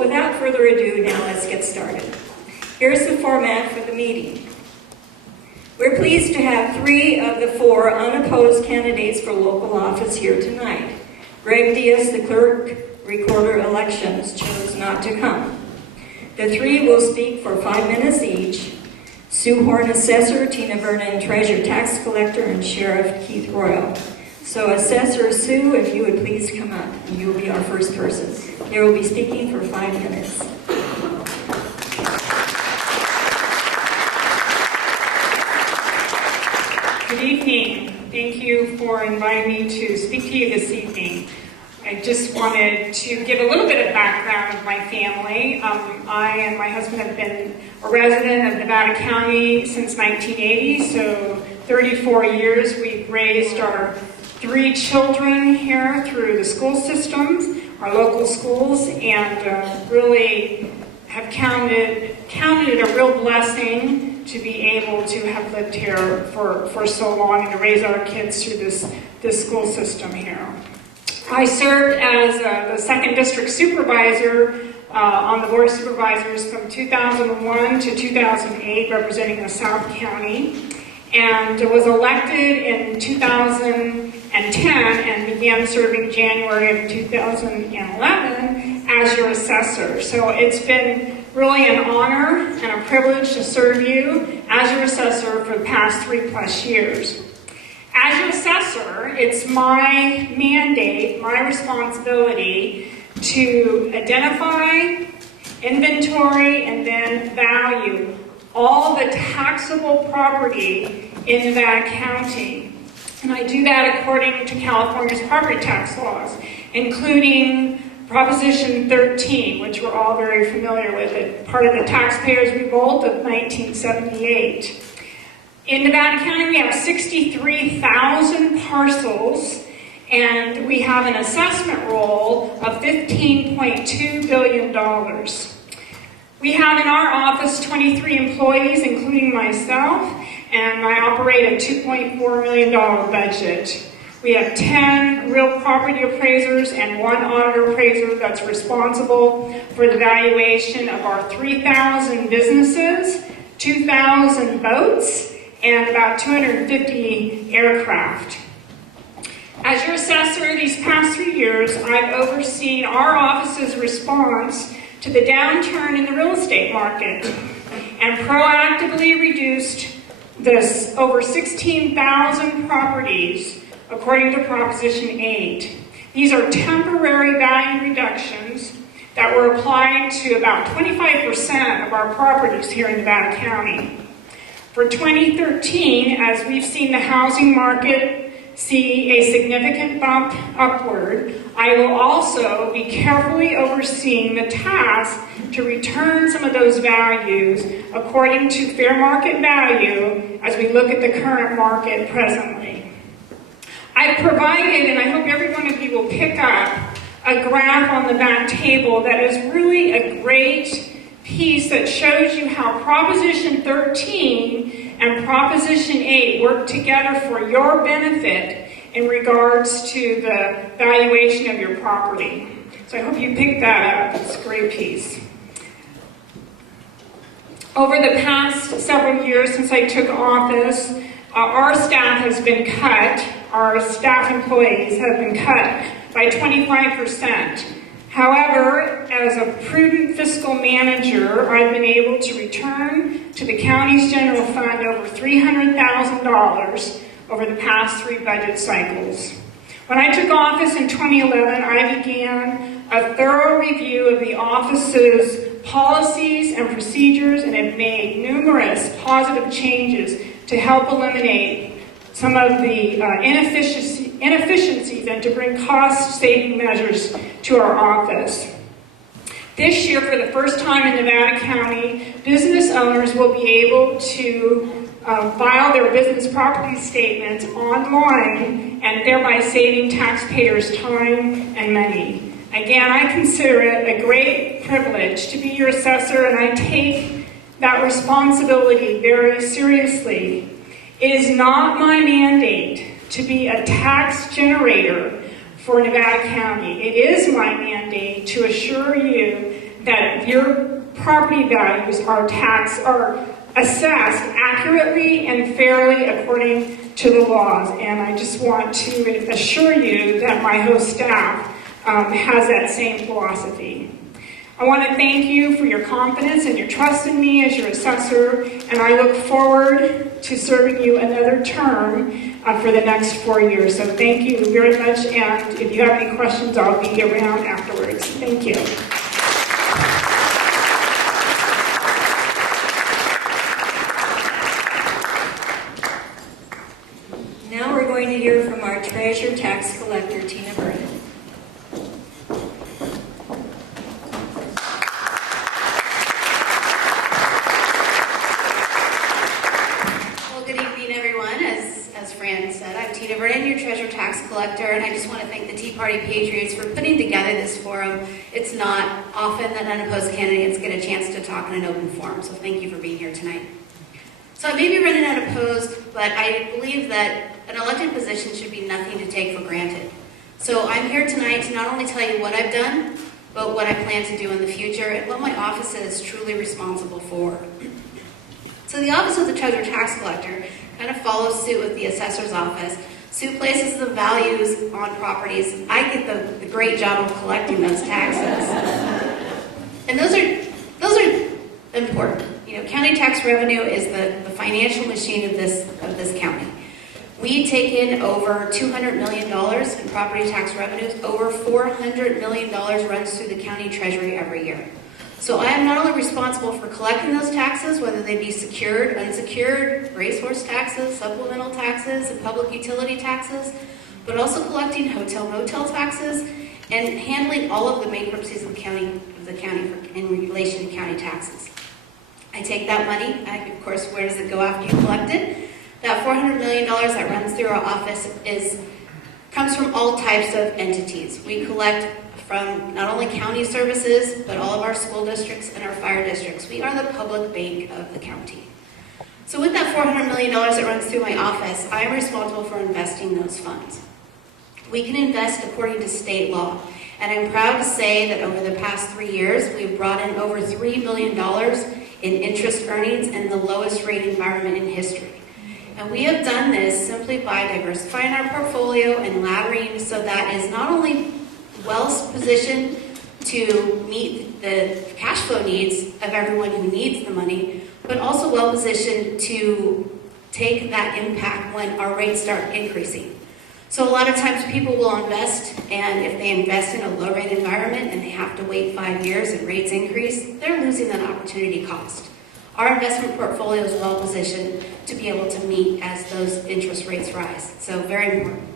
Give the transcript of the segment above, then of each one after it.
without further ado, now let's get started. Here's the format for the meeting. We're pleased to have 3 of the 4 unopposed candidates for local office here tonight. Greg Diaz, the clerk recorder elections, chose not to come. The 3 will speak for 5 minutes each. Sue Horn, assessor, Tina Vernon, treasurer, tax collector, and Sheriff Keith Royal. So Assessor Sue, if you would please come up, and you will be our first person. They will be speaking for 5 minutes. Good evening. Thank you for inviting me to speak to you this evening. I just wanted to give a little bit of background of my family. I and my husband have been a resident of Nevada County since 1980, so 34 years. We've raised our 3 children here through the school systems, our local schools, and really have counted it a real blessing to be able to have lived here for so long and to raise our kids through this school system here. I served as the 2nd District Supervisor on the Board of Supervisors from 2001 to 2008, representing the South County, and was elected in 2010 and began serving January of 2011 as your assessor. So it's been really an honor and a privilege to serve you as your assessor for the past 3+ years. As your assessor, it's my mandate, my responsibility to identify, inventory, and then value all the taxable property in Nevada County. And I do that according to California's property tax laws, including Proposition 13, which we're all very familiar with, it, part of the Taxpayers' Revolt of 1978. In Nevada County, we have 63,000 parcels, and we have an assessment roll of $15.2 billion. We have in our office 23 employees, including myself, and I operate a $2.4 million budget. We have 10 real property appraisers and 1 auditor appraiser that's responsible for the valuation of our 3,000 businesses, 2,000 boats, and about 250 aircraft. As your assessor these past 3 years, I've overseen our office's response to the downturn in the real estate market and proactively reduced this over 16,000 properties according to Proposition 8. These are temporary value reductions that were applied to about 25% of our properties here in Nevada County. For 2013, as we've seen the housing market see a significant bump upward, I will also be carefully overseeing the task to return some of those values according to fair market value as we look at the current market presently. I've provided, and I hope every one of you will pick up, a graph on the back table that is really a great piece that shows you how Proposition 13 and Proposition 8 work together for your benefit in regards to the valuation of your property. So I hope you picked that up. It's a great piece. Over the past several years since I took office, our staff has been cut. Our staff employees have been cut by 25%. However, as a prudent fiscal manager, I've been able to return to the county's general fund over $300,000 over the past 3 budget cycles. When I took office in 2011, I began a thorough review of the office's policies and procedures and have made numerous positive changes to help eliminate some of the inefficiencies and to bring cost-saving measures to our office. This year, for the first time in Nevada County, business owners will be able to file their business property statements online and thereby saving taxpayers time and money. Again, I consider it a great privilege to be your assessor, and I take that responsibility very seriously. It is not my mandate to be a tax generator for Nevada County. It is my mandate to assure you that your property values are assessed accurately and fairly according to the laws. And I just want to assure you that my host staff has that same philosophy. I want to thank you for your confidence and your trust in me as your assessor, and I look forward to serving you another term for the next 4 years. So thank you very much, and if you have any questions, I'll be around afterwards. Thank you. Now we're going to hear from our treasurer tax collector, Tina Vernon. I'm Tina Vernon, your treasurer tax collector, and I just want to thank the Tea Party Patriots for putting together this forum. It's not often that unopposed candidates get a chance to talk in an open forum, so thank you for being here tonight. So I may be running unopposed, but I believe that an elected position should be nothing to take for granted. So I'm here tonight to not only tell you what I've done, but what I plan to do in the future and what my office is truly responsible for. So the Office of the Treasurer Tax Collector kind of follows suit with the assessor's office. Sue places the values on properties. I get the great job of collecting those taxes. And those are important. You know, county tax revenue is the financial machine of this county. We take in over $200 million in property tax revenues. Over $400 million runs through the county treasury every year. So I am not only responsible for collecting those taxes, whether they be secured, unsecured, racehorse taxes, supplemental taxes, and public utility taxes, but also collecting hotel-motel taxes and handling all of the bankruptcies of the county in relation to county taxes. I take that money, of course, where does it go after you collect it? That $400 million that runs through our office comes from all types of entities. We collect from not only county services, but all of our school districts and our fire districts. We are the public bank of the county. So with that $400 million that runs through my office, I am responsible for investing those funds. We can invest according to state law, and I'm proud to say that over the past 3 years, we've brought in over $3 million in interest earnings in the lowest rate environment in history. And we have done this simply by diversifying our portfolio and laddering so that is not only well positioned to meet the cash flow needs of everyone who needs the money, but also well positioned to take that impact when our rates start increasing. So a lot of times people will invest, and if they invest in a low rate environment and they have to wait 5 years and rates increase, they're losing that opportunity cost. Our investment portfolio is well positioned to be able to meet as those interest rates rise. So very important.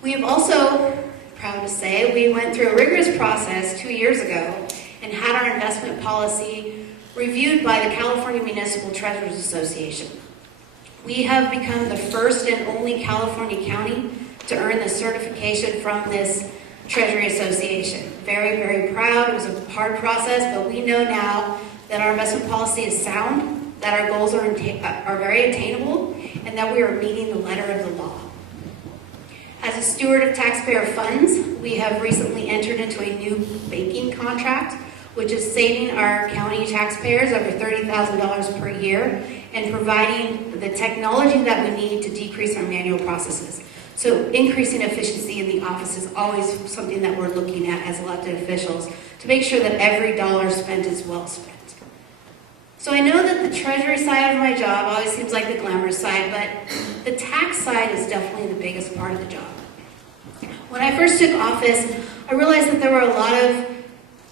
We have also, proud to say, we went through a rigorous process 2 years ago and had our investment policy reviewed by the California Municipal Treasurers Association. We have become the first and only California county to earn the certification from this Treasury Association. Very, very proud. It was a hard process, but we know now that our investment policy is sound, that our goals are very attainable, and that we are meeting the letter of the law. As a steward of taxpayer funds, we have recently entered into a new banking contract, which is saving our county taxpayers over $30,000 per year and providing the technology that we need to decrease our manual processes. So increasing efficiency in the office is always something that we're looking at as elected officials to make sure that every dollar spent is well spent. So I know that the treasury side of my job always seems like the glamorous side, but the tax side is definitely the biggest part of the job. When I first took office, I realized that there were a lot of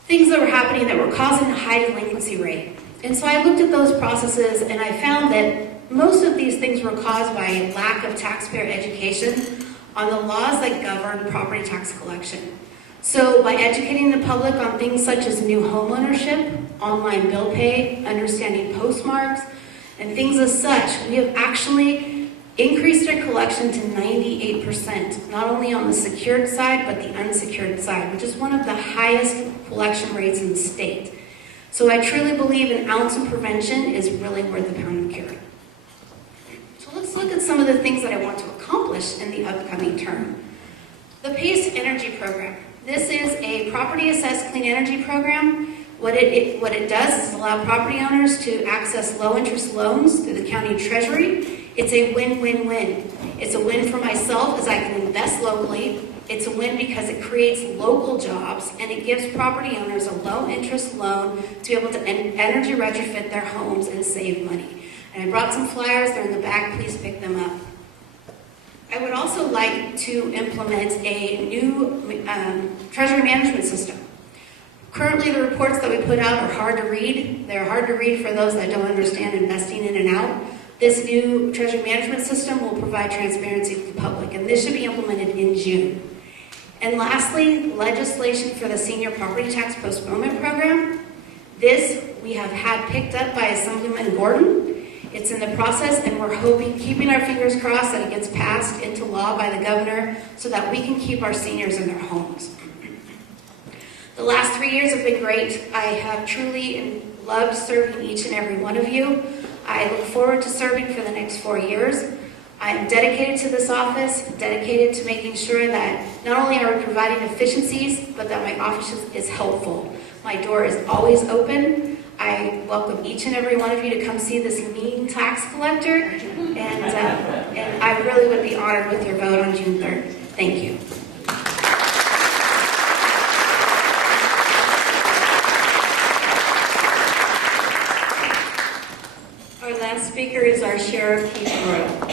things that were happening that were causing a high delinquency rate. And so I looked at those processes and I found that most of these things were caused by a lack of taxpayer education on the laws that govern property tax collection. So by educating the public on things such as new homeownership, online bill pay, understanding postmarks, and things as such, we have actually increased our collection to 98%, not only on the secured side, but the unsecured side, which is one of the highest collection rates in the state. So I truly believe an ounce of prevention is really worth a pound of cure. So let's look at some of the things that I want to accomplish in the upcoming term. The PACE Energy Program. This is a property assessed clean energy program What it does is allow property owners to access low-interest loans through the county treasury. It's a win-win-win. It's a win for myself as I can invest locally. It's a win because it creates local jobs, and it gives property owners a low-interest loan to be able to energy retrofit their homes and save money. And I brought some flyers. They're in the back. Please pick them up. I would also like to implement a new treasury management system. Currently, the reports that we put out are hard to read. They're hard to read for those that don't understand investing in and out. This new treasury management system will provide transparency to the public, and this should be implemented in June. And lastly, legislation for the senior property tax postponement program. This we have had picked up by Assemblyman Gordon. It's in the process, and we're hoping, keeping our fingers crossed, that it gets passed into law by the governor so that we can keep our seniors in their homes. The last 3 years have been great. I have truly loved serving each and every one of you. I look forward to serving for the next 4 years. I am dedicated to this office, dedicated to making sure that not only are we providing efficiencies, but that my office is helpful. My door is always open. I welcome each and every one of you to come see this mean tax collector, and I really would be honored with your vote on June 3rd. Thank you. Our last speaker is our Sheriff, Keith Royal.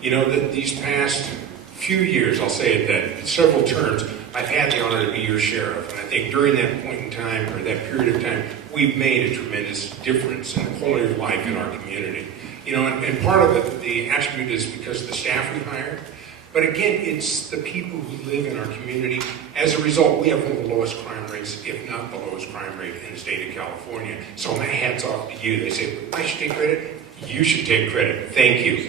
You know, that these past few years, I'll say it that, several terms, I've had the honor to be your sheriff. And I think during that point in time, or that period of time, we've made a tremendous difference in the quality of life in our community. You know, and part of the attribute is because of the staff we hire. But again, it's the people who live in our community. As a result, we have one of the lowest crime rates, if not the lowest crime rate in the state of California. So my hat's off to you. They say, I should take credit. You should take credit. Thank you.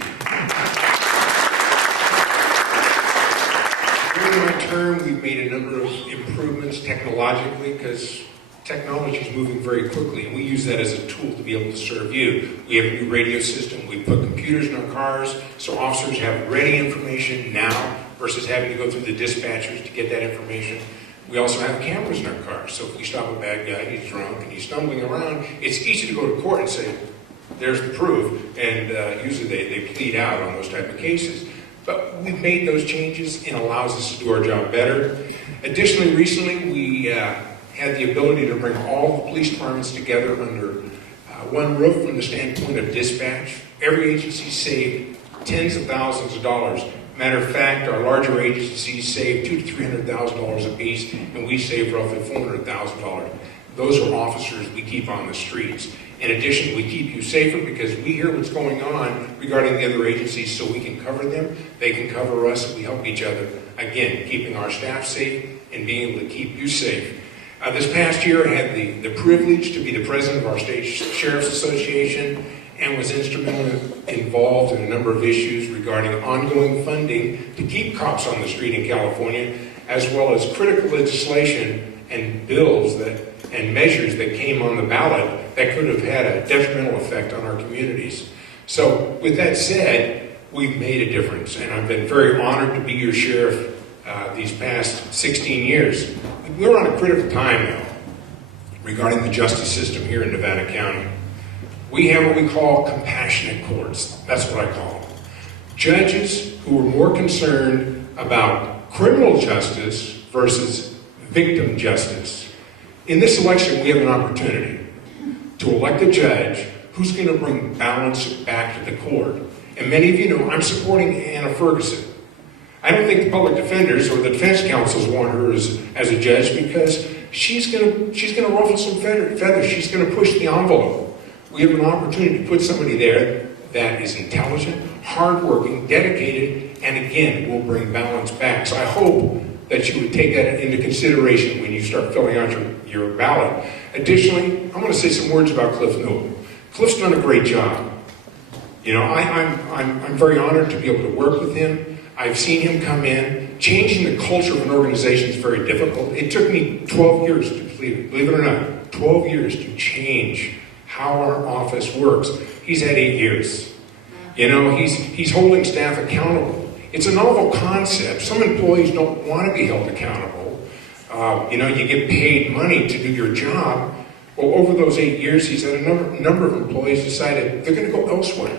During my term, we've made a number of improvements technologically because technology is moving very quickly, and we use that as a tool to be able to serve you. We have a new radio system. We put computers in our cars so officers have ready information now versus having to go through the dispatchers to get that information. We also have cameras in our cars, so if we stop a bad guy, he's drunk, and he's stumbling around, it's easy to go to court and say, there's the proof, and usually they plead out on those type of cases. But we've made those changes and allows us to do our job better. Additionally, recently we had the ability to bring all the police departments together under one roof from the standpoint of dispatch. Every agency saved tens of thousands of dollars. Matter of fact, our larger agencies saved $200,000 to $300,000 apiece, and we saved roughly $400,000. Those are officers we keep on the streets. In addition, we keep you safer because we hear what's going on regarding the other agencies so we can cover them, they can cover us, and we help each other. Again, keeping our staff safe and being able to keep you safe. This past year, I had the privilege to be the president of our state Sheriff's Association and was instrumental involved in a number of issues regarding ongoing funding to keep cops on the street in California, as well as critical legislation and bills and measures that came on the ballot that could have had a detrimental effect on our communities. So with that said, we've made a difference, and I've been very honored to be your sheriff these past 16 years. We're on a critical time now regarding the justice system here in Nevada County. We have what we call compassionate courts. That's what I call them. Judges who are more concerned about criminal justice versus victim justice. In this election, we have an opportunity to elect a judge who's going to bring balance back to the court. And many of you know I'm supporting Anna Ferguson. I don't think the public defenders or the defense counsels want her as a judge because she's going to ruffle some feathers. She's going to push the envelope. We have an opportunity to put somebody there that is intelligent, hardworking, dedicated, and again, will bring balance back. So I hope that you would take that into consideration when you start filling out your ballot. Additionally, I'm going to say some words about Cliff Newell. Cliff's done a great job. You know, I'm very honored to be able to work with him. I've seen him come in. Changing the culture of an organization is very difficult. It took me 12 years to believe it or not, 12 years to change how our office works. He's had 8 years. You know, he's holding staff accountable. It's a novel concept. Some employees don't want to be held accountable. You know, you get paid money to do your job. Well, over those 8 years, he's had a number of employees decided they're going to go elsewhere.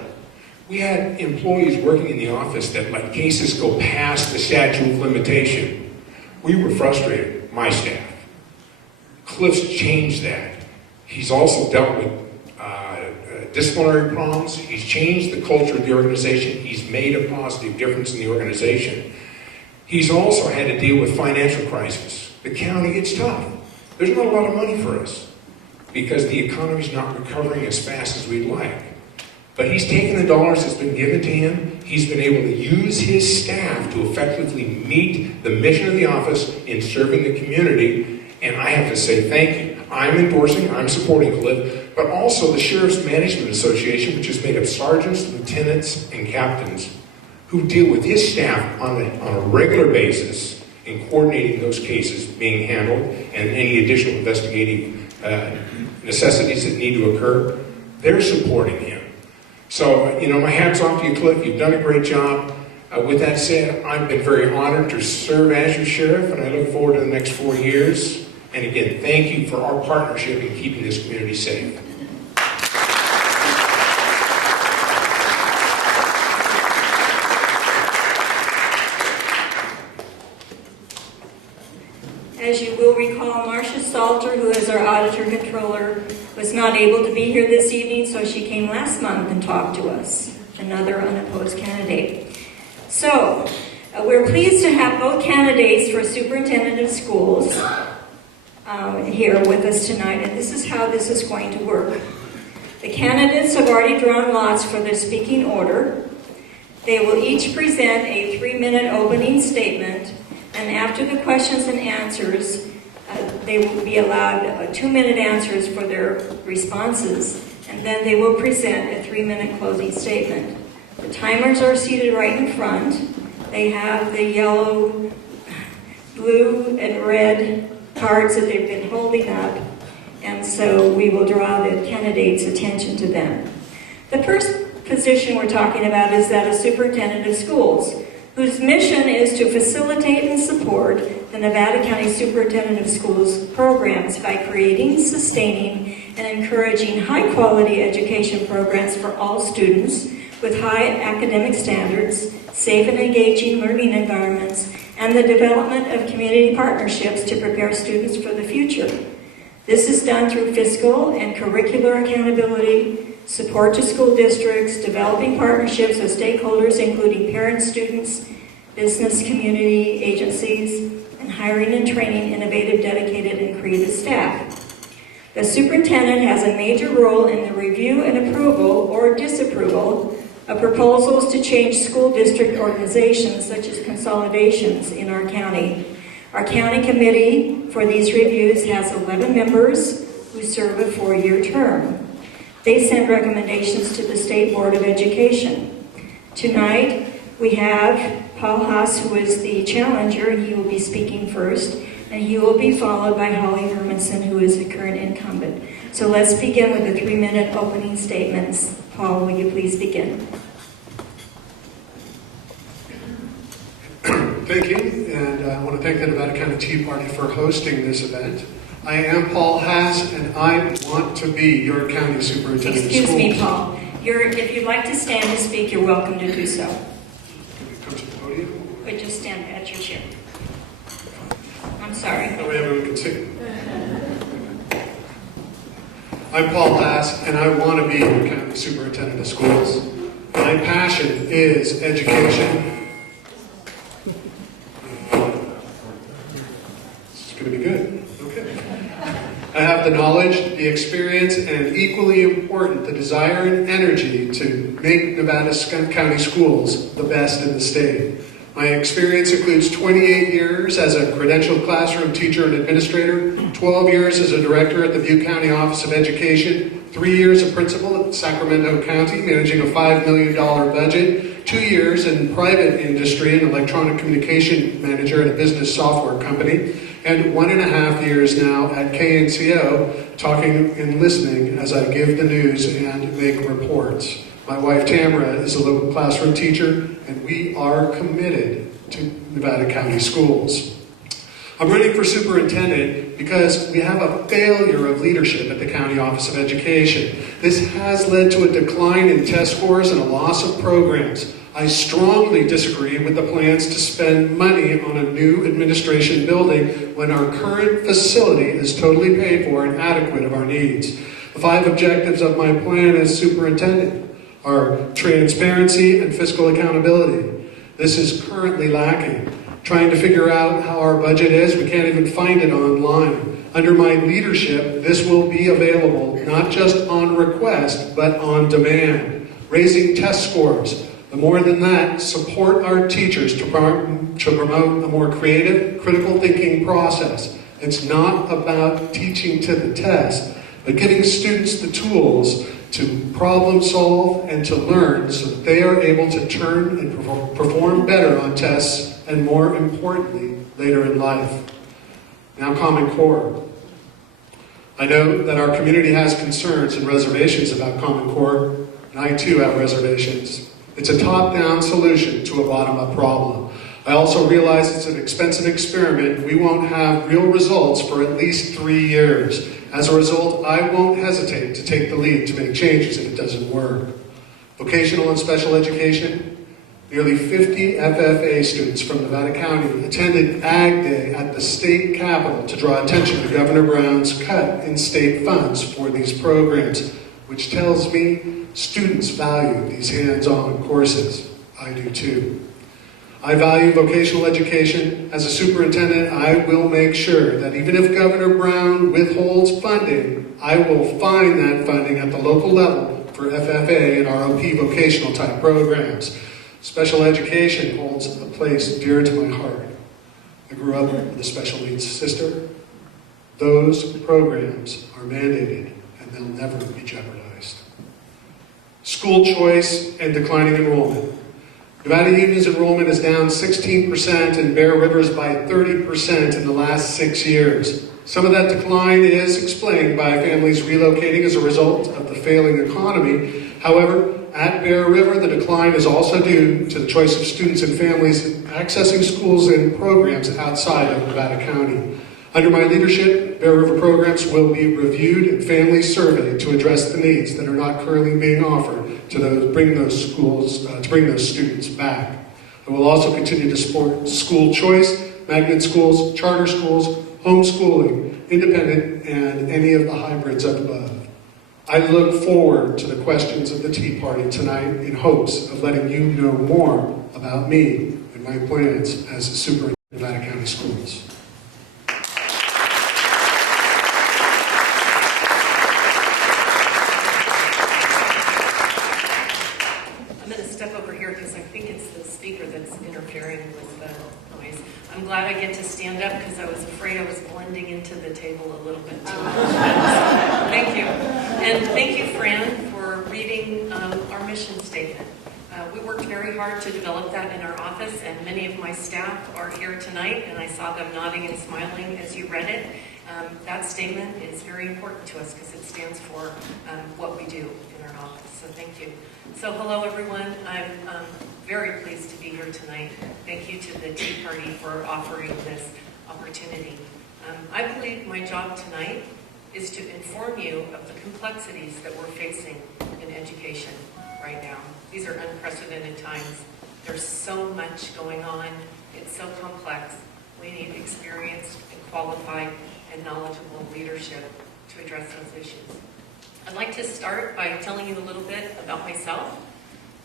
We had employees working in the office that let cases go past the statute of limitation. We were frustrated, my staff. Cliff's changed that. He's also dealt with disciplinary problems. He's changed the culture of the organization. He's made a positive difference in the organization. He's also had to deal with financial crisis. The county, it's tough. There's not a lot of money for us because the economy's not recovering as fast as we'd like. But he's taken the dollars that's been given to him. He's been able to use his staff to effectively meet the mission of the office in serving the community. And I have to say thank you. I'm endorsing, I'm supporting Cliff, but also the Sheriff's Management Association, which is made of sergeants, lieutenants, and captains who deal with his staff on a regular basis in coordinating those cases being handled and any additional investigative necessities that need to occur. They're supporting him. So, you know, my hat's off to you, Cliff. You've done a great job. With that said, I've been very honored to serve as your sheriff, and I look forward to the next 4 years. And again, thank you for our partnership in keeping this community safe. As you will recall, Marcia Salter, who is our auditor-controller, was not able to be here this evening, so she came last month and talked to us, another unopposed candidate. So, we're pleased to have both candidates for Superintendent of Schools here with us tonight, and this is how this is going to work. The candidates have already drawn lots for their speaking order. They will each present a 3-minute opening statement, and after the questions and answers, they will be allowed 2-minute answers for their responses, and then they will present a 3-minute closing statement. The timers are seated right in front. They have the yellow, blue, and red cards that they've been holding up, and so we will draw the candidates' attention to them. The first position we're talking about is that of Superintendent of Schools, whose mission is to facilitate and support the Nevada County Superintendent of Schools programs by creating, sustaining, and encouraging high-quality education programs for all students with high academic standards, safe and engaging learning environments, and the development of community partnerships to prepare students for the future. This is done through fiscal and curricular accountability, support to school districts, developing partnerships with stakeholders including parents, students, business community agencies, and hiring and training innovative, dedicated, and creative staff. The superintendent has a major role in the review and approval or disapproval of proposals to change school district organizations such as consolidations in our county. Our county committee for these reviews has 11 members who serve a 4-year term. They send recommendations to the State Board of Education. Tonight, we have Paul Haas, who is the challenger. He will be speaking first, and he will be followed by Holly Hermanson, who is the current incumbent. So let's begin with the 3-minute opening statements. Paul, will you please begin? Thank you, and I want to thank the Nevada County Tea Party for hosting this event. I am Paul Haas, and I want to be your county superintendent of schools. Excuse me, Paul. If you'd like to stand to speak, you're welcome to do so. Can you come to the podium? But just stand at your chair. I'm sorry. That way everyone can see. I'm Paul Haas, and I want to be your county superintendent of schools. My passion is education. This is going to be good. Okay. I have the knowledge, the experience, and equally important, the desire and energy to make Nevada County schools the best in the state. My experience includes 28 years as a credentialed classroom teacher and administrator, 12 years as a director at the Butte County Office of Education, 3 years as principal at Sacramento County, managing a $5 million budget, 2 years in private industry and electronic communication manager at a business software company, and 1.5 years now at KNCO, talking and listening as I give the news and make reports. My wife Tamara is a local classroom teacher, and we are committed to Nevada County Schools. I'm running for superintendent because we have a failure of leadership at the County Office of Education. This has led to a decline in test scores and a loss of programs. I strongly disagree with the plans to spend money on a new administration building when our current facility is totally paid for and adequate of our needs. The 5 objectives of my plan as superintendent are transparency and fiscal accountability. This is currently lacking. Trying to figure out how our budget is, we can't even find it online. Under my leadership, this will be available not just on request, but on demand. Raising test scores. But more than that, support our teachers to promote a more creative, critical thinking process. It's not about teaching to the test, but giving students the tools to problem solve and to learn so that they are able to turn and perform better on tests, and more importantly, later in life. Now, Common Core. I know that our community has concerns and reservations about Common Core, and I too have reservations. It's a top-down solution to a bottom-up problem. I also realize it's an expensive experiment. We won't have real results for at least 3 years. As a result, I won't hesitate to take the lead to make changes if it doesn't work. Vocational and special education. Nearly 50 FFA students from Nevada County attended Ag Day at the state capitol to draw attention to Governor Brown's cut in state funds for these programs, which tells me students value these hands-on courses. I do too. I value vocational education. As a superintendent, I will make sure that even if Governor Brown withholds funding, I will find that funding at the local level for FFA and ROP vocational type programs. Special education holds a place dear to my heart. I grew up with a special needs sister. Those programs are mandated and they'll never be jeopardized. School choice and declining enrollment. Nevada Union's enrollment is down 16% and Bear River's by 30% in the last 6 years. Some of that decline is explained by families relocating as a result of the failing economy. However, at Bear River, the decline is also due to the choice of students and families accessing schools and programs outside of Nevada County. Under my leadership, Bear River programs will be reviewed and families surveyed to address the needs that are not currently being offered to bring those students back. I will also continue to support school choice, magnet schools, charter schools, homeschooling, independent, and any of the hybrids up above. I look forward to the questions of the Tea Party tonight in hopes of letting you know more about me and my plans as a superintendent of Nevada County Schools. I'm going to step over here because I think it's the speaker that's interfering with the noise. I'm glad I get to stand up because I was afraid I was blending into the table a little bit too much. Thank you. And thank you, Fran, for reading our mission statement. We worked very hard to develop that in our office, and many of my staff are here tonight, and I saw them nodding and smiling as you read it. That statement is very important to us because it stands for what we do in our office, so thank you. So hello, everyone. I'm very pleased to be here tonight. Thank you to the Tea Party for offering this opportunity. I believe my job tonight is to inform you of the complexities that we're facing in education right now. These are unprecedented times. There's so much going on. It's so complex. We need experienced and qualified and knowledgeable leadership to address those issues. I'd like to start by telling you a little bit about myself.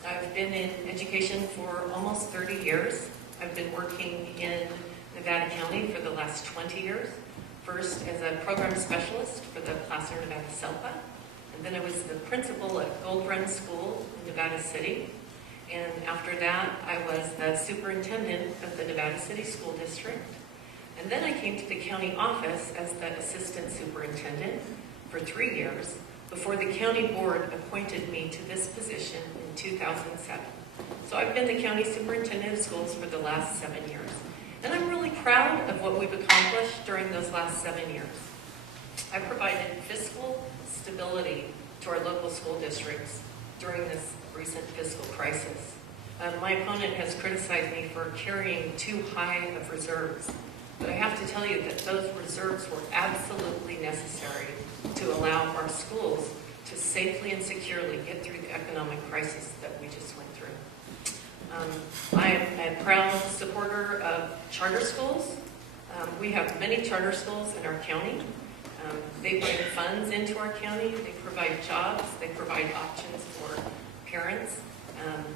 I've been in education for almost 30 years. I've been working in Nevada County for the last 20 years. First as a program specialist for the Placer Nevada SELPA, and then I was the principal at Gold Run School in Nevada City. And after that, I was the superintendent of the Nevada City School District. And then I came to the county office as the assistant superintendent for 3 years before the county board appointed me to this position in 2007. So I've been the county superintendent of schools for the last 7 years. And I'm really proud of what we've accomplished during those last 7 years. I provided fiscal stability to our local school districts during this recent fiscal crisis. My opponent has criticized me for carrying too high of reserves, but I have to tell you that those reserves were absolutely necessary to allow our schools to safely and securely get through the economic crisis that we just went through. I am a proud supporter of charter schools. We have many charter schools in our county. They bring funds into our county, they provide jobs, they provide options for parents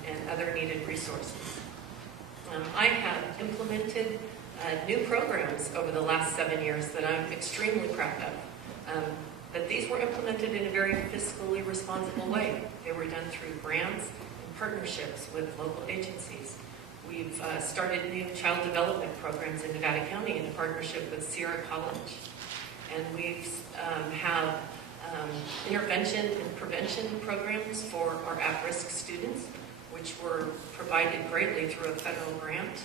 and other needed resources. I have implemented new programs over the last 7 years that I'm extremely proud of. But these were implemented in a very fiscally responsible way. They were done through grants and partnerships with local agencies. We've started new child development programs in Nevada County in a partnership with Sierra College. And we have intervention and prevention programs for our at-risk students, which were provided greatly through a federal grant.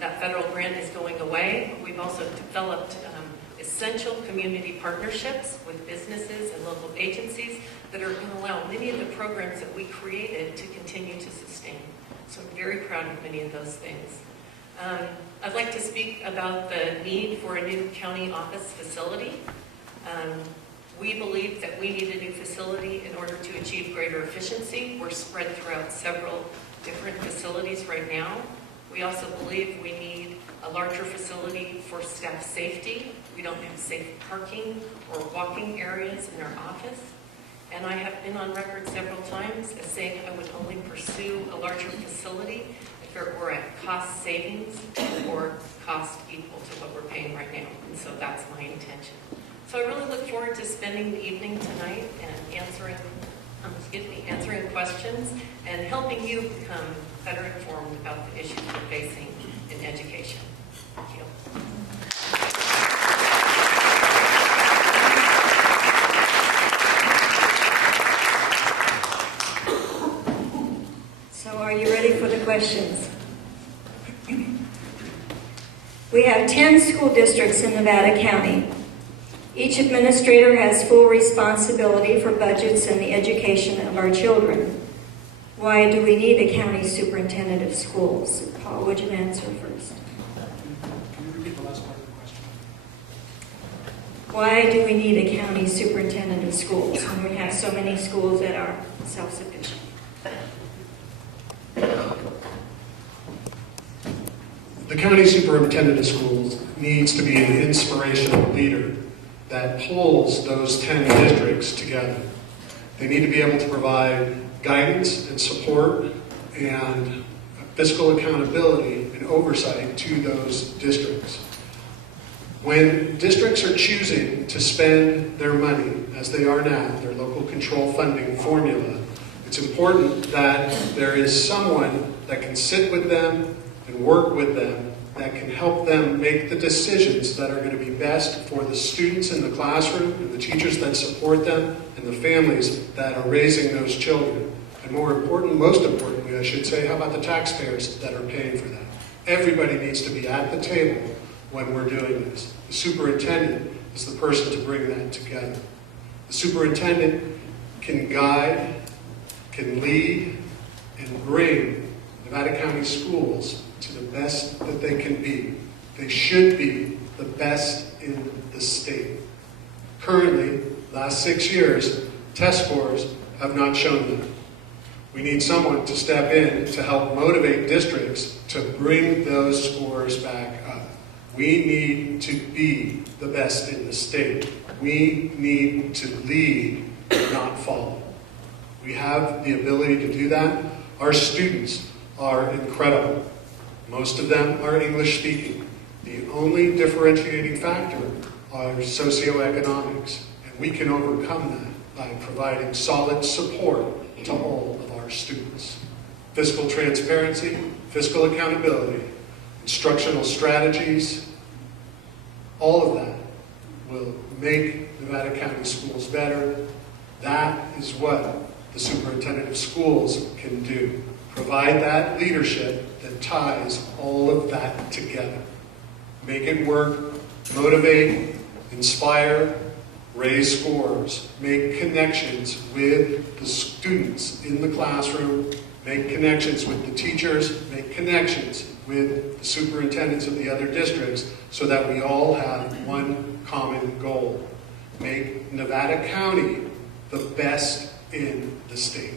That federal grant is going away. We've also developed essential community partnerships with businesses and local agencies that are going to allow many of the programs that we created to continue to sustain. So I'm very proud of many of those things. I'd like to speak about the need for a new county office facility. We believe that we need a new facility in order to achieve greater efficiency. We're spread throughout several different facilities right now. We also believe we need a larger facility for staff safety. We don't have safe parking or walking areas in our office. And I have been on record several times as saying I would only pursue a larger facility if it were at cost savings or cost equal to what we're paying right now. And so that's my intention. So I really look forward to spending the evening tonight and answering questions and helping you become better informed about the issues we're facing in education. Thank you. So are you ready for the questions? We have 10 school districts in Nevada County. Each administrator has full responsibility for budgets and the education of our children. Why do we need a county superintendent of schools? Paul, would you answer first? Can you repeat the last part of the question? Why do we need a county superintendent of schools when we have so many schools that are self-sufficient? The county superintendent of schools needs to be an inspirational leader that pulls those 10 districts together. They need to be able to provide guidance and support and fiscal accountability and oversight to those districts. When districts are choosing to spend their money, as they are now, their local control funding formula, it's important that there is someone that can sit with them and work with them that can help them make the decisions that are going to be best for the students in the classroom and the teachers that support them and the families that are raising those children. And most importantly, I should say, how about the taxpayers that are paying for that? Everybody needs to be at the table when we're doing this. The superintendent is the person to bring that together. The superintendent can guide, can lead, and bring Nevada County schools to the best that they can be. They should be the best in the state. Currently, last 6 years, test scores have not shown that. We need someone to step in to help motivate districts to bring those scores back up. We need to be the best in the state. We need to lead, not follow. We have the ability to do that. Our students are incredible. Most of them are English speaking. The only differentiating factor are socioeconomics, and we can overcome that by providing solid support to all of our students. Fiscal transparency, fiscal accountability, instructional strategies, all of that will make Nevada County schools better. That is what the superintendent of schools can do. Provide that leadership that ties all of that together. Make it work, motivate, inspire, raise scores, make connections with the students in the classroom, make connections with the teachers, make connections with the superintendents of the other districts so that we all have one common goal. Make Nevada County the best in the state.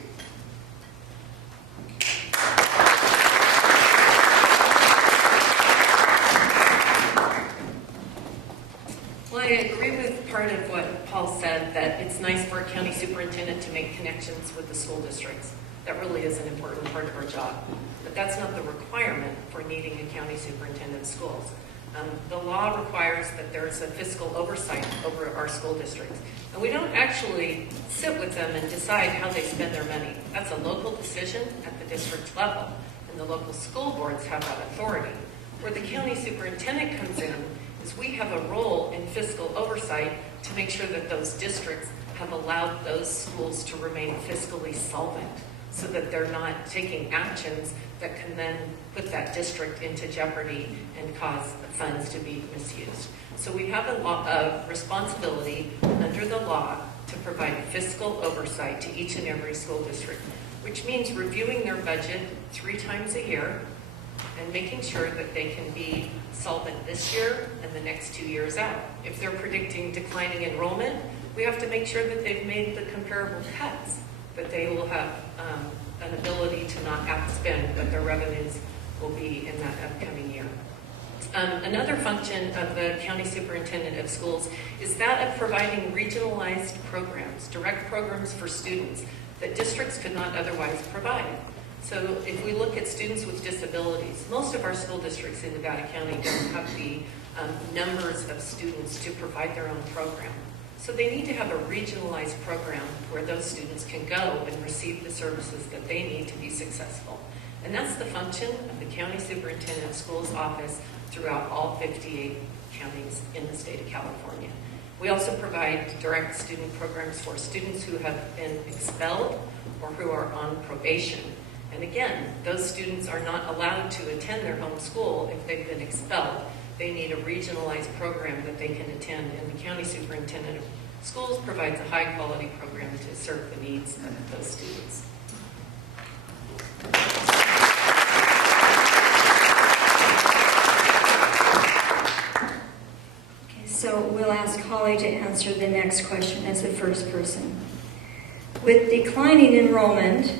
Well, I agree with part of what Paul said, that it's nice for a county superintendent to make connections with the school districts. That really is an important part of our job. But that's not the requirement for needing a county superintendent of schools. The law requires that there's a fiscal oversight over our school districts. And we don't actually sit with them and decide how they spend their money. That's a local decision at the district level, and the local school boards have that authority. Where the county superintendent comes in is we have a role in fiscal oversight to make sure that those districts have allowed those schools to remain fiscally solvent, so that they're not taking actions that can then put that district into jeopardy and cause funds to be misused. So we have a responsibility under the law to provide fiscal oversight to each and every school district, which means reviewing their budget 3 times a year and making sure that they can be solvent this year and the next 2 years out. If they're predicting declining enrollment, we have to make sure that they've made the comparable cuts, that they will have an ability to not outspend what their revenues will be in that upcoming year. Another function of the county superintendent of schools is that of providing regionalized programs, direct programs for students that districts could not otherwise provide. So if we look at students with disabilities, most of our school districts in Nevada County don't have the numbers of students to provide their own program. So they need to have a regionalized program where those students can go and receive the services that they need to be successful. And that's the function of the County Superintendent of Schools office throughout all 58 counties in the state of California. We also provide direct student programs for students who have been expelled or who are on probation. And again, those students are not allowed to attend their home school if they've been expelled. They need a regionalized program that they can attend, and the County Superintendent of Schools provides a high-quality program to serve the needs of those students. Okay, so we'll ask Holly to answer the next question as the first person. With declining enrollment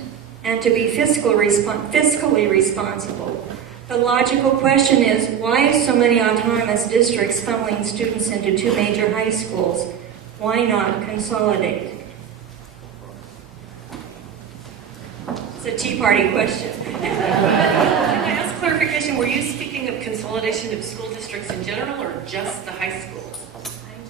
and to be fiscally responsible, the logical question is, why so many autonomous districts funneling students into 2 major high schools? Why not consolidate? It's a Tea Party question. Can I ask clarification? Were you speaking of consolidation of school districts in general or just the high schools?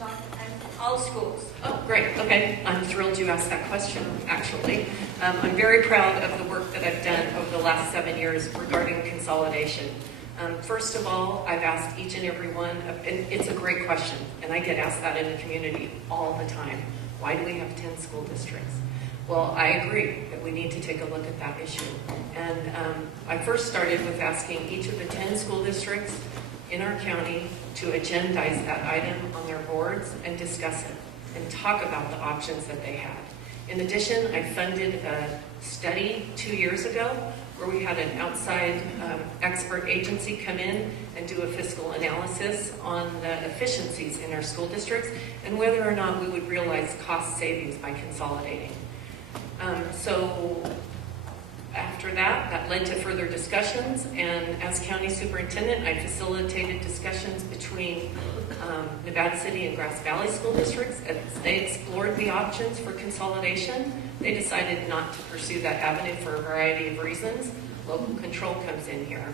I'm all schools. Oh, great. Okay. I'm thrilled you asked that question, actually. I'm very proud of the work that I've done over the last 7 years regarding consolidation. First of all, I've asked each and every one, and it's a great question, and I get asked that in the community all the time. Why do we have 10 school districts? Well, I agree that we need to take a look at that issue. And I first started with asking each of the 10 school districts in our county to agendize that item on their boards and discuss it and talk about the options that they had. In addition, I funded a study 2 years ago where we had an outside expert agency come in and do a fiscal analysis on the efficiencies in our school districts and whether or not we would realize cost savings by consolidating. So after that led to further discussions, and as county superintendent, I facilitated discussions between Nevada City and Grass Valley school districts. As they explored the options for consolidation, they decided not to pursue that avenue for a variety of reasons. Local control comes in here.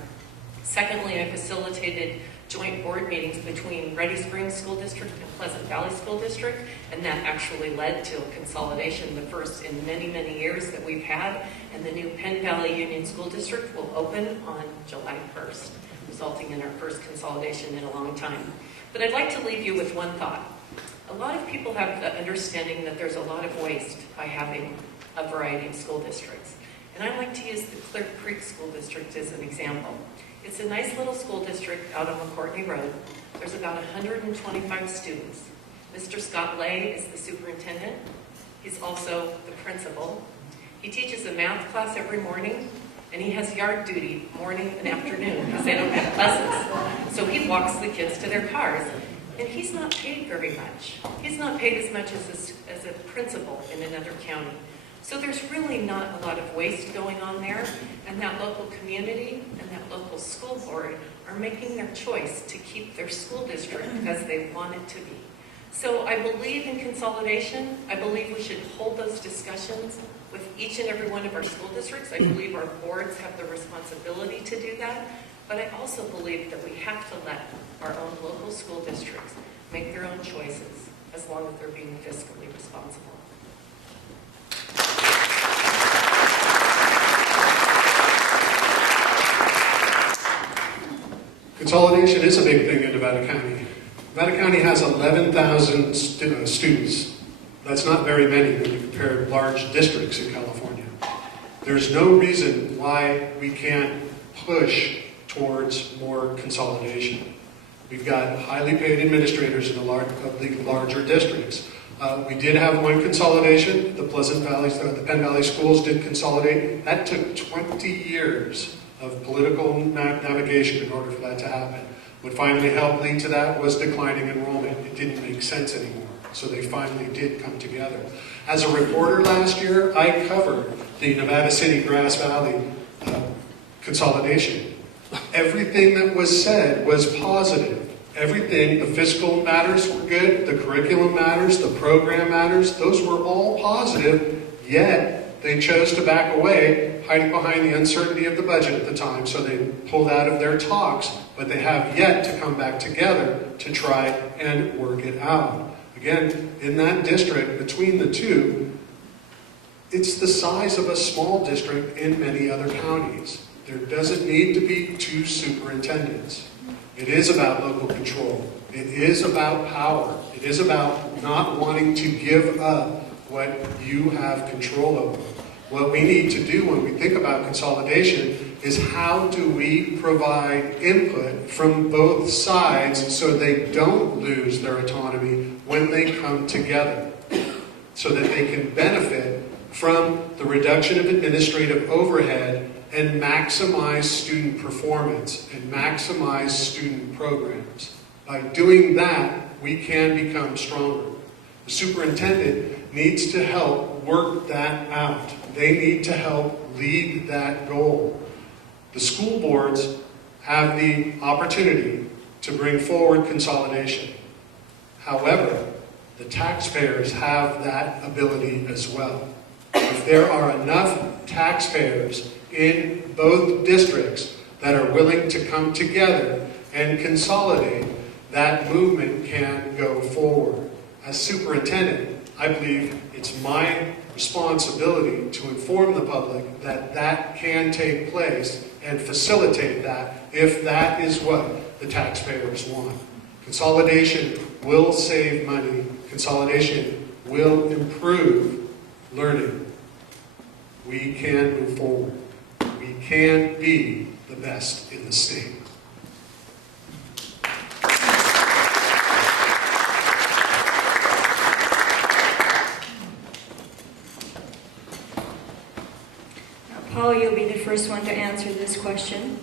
Secondly, I facilitated joint board meetings between Ready Springs School District and Pleasant Valley School District, and that actually led to a consolidation, the first in many, many years that we've had, and the new Penn Valley Union School District will open on July 1st, resulting in our first consolidation in a long time. But I'd like to leave you with one thought. A lot of people have the understanding that there's a lot of waste by having a variety of school districts. And I like to use the Clear Creek School District as an example. It's a nice little school district out on McCourtney Road. There's about 125 students. Mr. Scott Lay is the superintendent. He's also the principal. He teaches a math class every morning, and he has yard duty morning and afternoon because they don't have buses. So he walks the kids to their cars, and he's not paid very much. He's not paid as much as a principal in another county. So there's really not a lot of waste going on there, and that local community and that local school board are making their choice to keep their school district as they want it to be. So I believe in consolidation. I believe we should hold those discussions with each and every one of our school districts. I believe our boards have the responsibility to do that, but I also believe that we have to let our own local school districts make their own choices as long as they're being fiscally responsible. Consolidation is a big thing in Nevada County. Nevada County has 11,000 students. That's not very many when you compare large districts in California. There's no reason why we can't push towards more consolidation. We've got highly paid administrators in the larger districts. We did have one consolidation. The the Penn Valley schools did consolidate. That took 20 years of political navigation in order for that to happen. What finally helped lead to that was declining enrollment. It didn't make sense anymore. So they finally did come together. As a reporter last year, I covered the Nevada City Grass Valley consolidation. Everything that was said was positive. Everything, the fiscal matters were good, the curriculum matters, the program matters, those were all positive, yet they chose to back away, hiding behind the uncertainty of the budget at the time, so they pulled out of their talks, but they have yet to come back together to try and work it out. Again, in that district, between the two, it's the size of a small district in many other counties. There doesn't need to be two superintendents. It is about local control. It is about power. It is about not wanting to give up what you have control over. What we need to do when we think about consolidation is how do we provide input from both sides so they don't lose their autonomy when they come together, so that they can benefit from the reduction of administrative overhead and maximize student performance and maximize student programs. By doing that, we can become stronger. The superintendent needs to help work that out. They need to help lead that goal. The school boards have the opportunity to bring forward consolidation. However, the taxpayers have that ability as well. If there are enough taxpayers in both districts that are willing to come together and consolidate, that movement can go forward. As superintendent, I believe it's my responsibility to inform the public that that can take place and facilitate that if that is what the taxpayers want. Consolidation will save money. Consolidation will improve learning. We can move forward. We can be the best in the state. Paul, you'll be the first one to answer this question.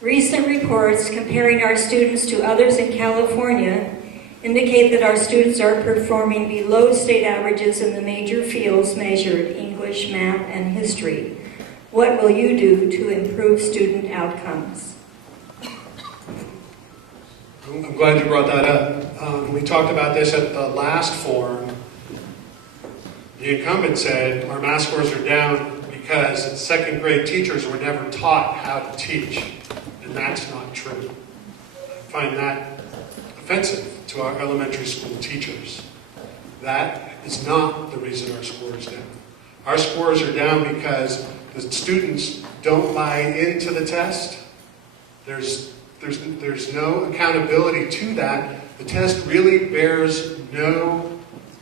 Recent reports comparing our students to others in California indicate that our students are performing below state averages in the major fields measured, English, math, and history. What will you do to improve student outcomes? I'm glad you brought that up. We talked about this at the last forum. The incumbent said our math scores are down because second grade teachers were never taught how to teach. And that's not true. I find that offensive to our elementary school teachers. That is not the reason our score is down. Our scores are down because the students don't buy into the test. There's no accountability to that. The test really bears no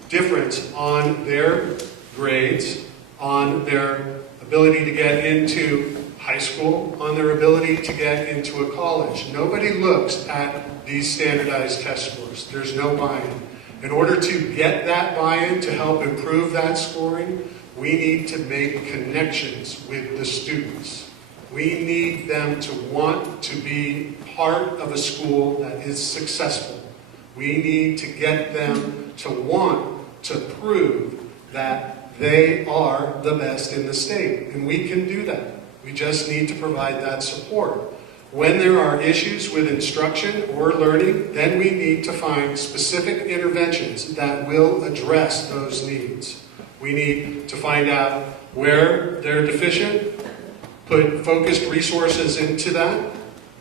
difference on their grades, on their ability to get into high school, on their ability to get into a college. Nobody looks at these standardized test scores. There's no buy-in. In order to get that buy-in to help improve that scoring, we need to make connections with the students. We need them to want to be part of a school that is successful. We need to get them to want to prove that they are the best in the state. And we can do that. We just need to provide that support. When there are issues with instruction or learning, then we need to find specific interventions that will address those needs. We need to find out where they're deficient, put focused resources into that,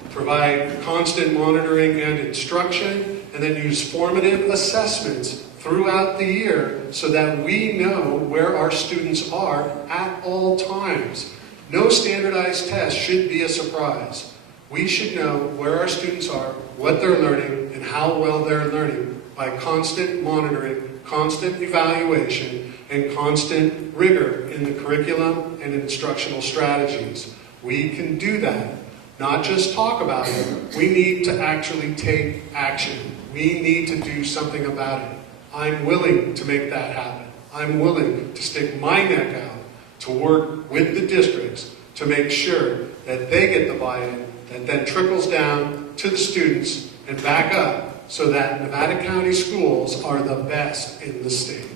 provide constant monitoring and instruction, and then use formative assessments throughout the year so that we know where our students are at all times. No standardized test should be a surprise. We should know where our students are, what they're learning, and how well they're learning by constant monitoring, constant evaluation, and constant rigor in the curriculum and instructional strategies. We can do that. Not just talk about it. We need to actually take action. We need to do something about it. I'm willing to make that happen. I'm willing to stick my neck out to work with the districts to make sure that they get the buy-in that then trickles down to the students and back up so that Nevada County schools are the best in the state.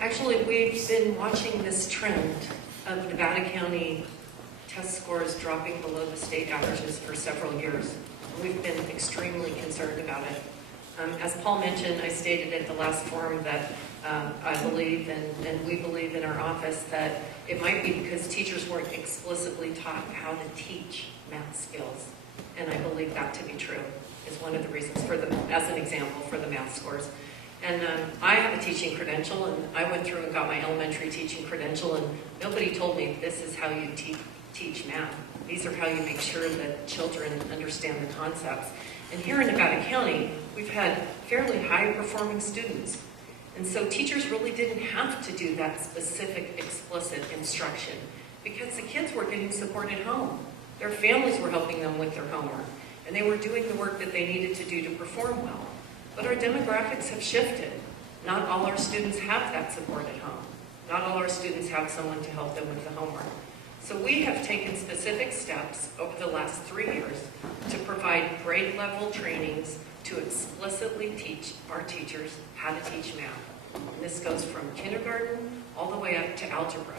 Actually, we've been watching this trend of Nevada County test scores dropping below the state averages for several years. We've been extremely concerned about it. As Paul mentioned, I stated at the last forum that I believe, and we believe in our office, that it might be because teachers weren't explicitly taught how to teach math skills. And I believe that to be true, is one of the reasons for the, as an example, for the math scores. And I have a teaching credential, and I went through and got my elementary teaching credential, and nobody told me this is how you teach math. These are how you make sure that children understand the concepts. And here in Nevada County, we've had fairly high-performing students. And so teachers really didn't have to do that specific, explicit instruction because the kids were getting support at home. Their families were helping them with their homework, and they were doing the work that they needed to do to perform well. But our demographics have shifted. Not all our students have that support at home. Not all our students have someone to help them with the homework. So we have taken specific steps over the last 3 years to provide grade level trainings to explicitly teach our teachers how to teach math. And this goes from kindergarten all the way up to algebra.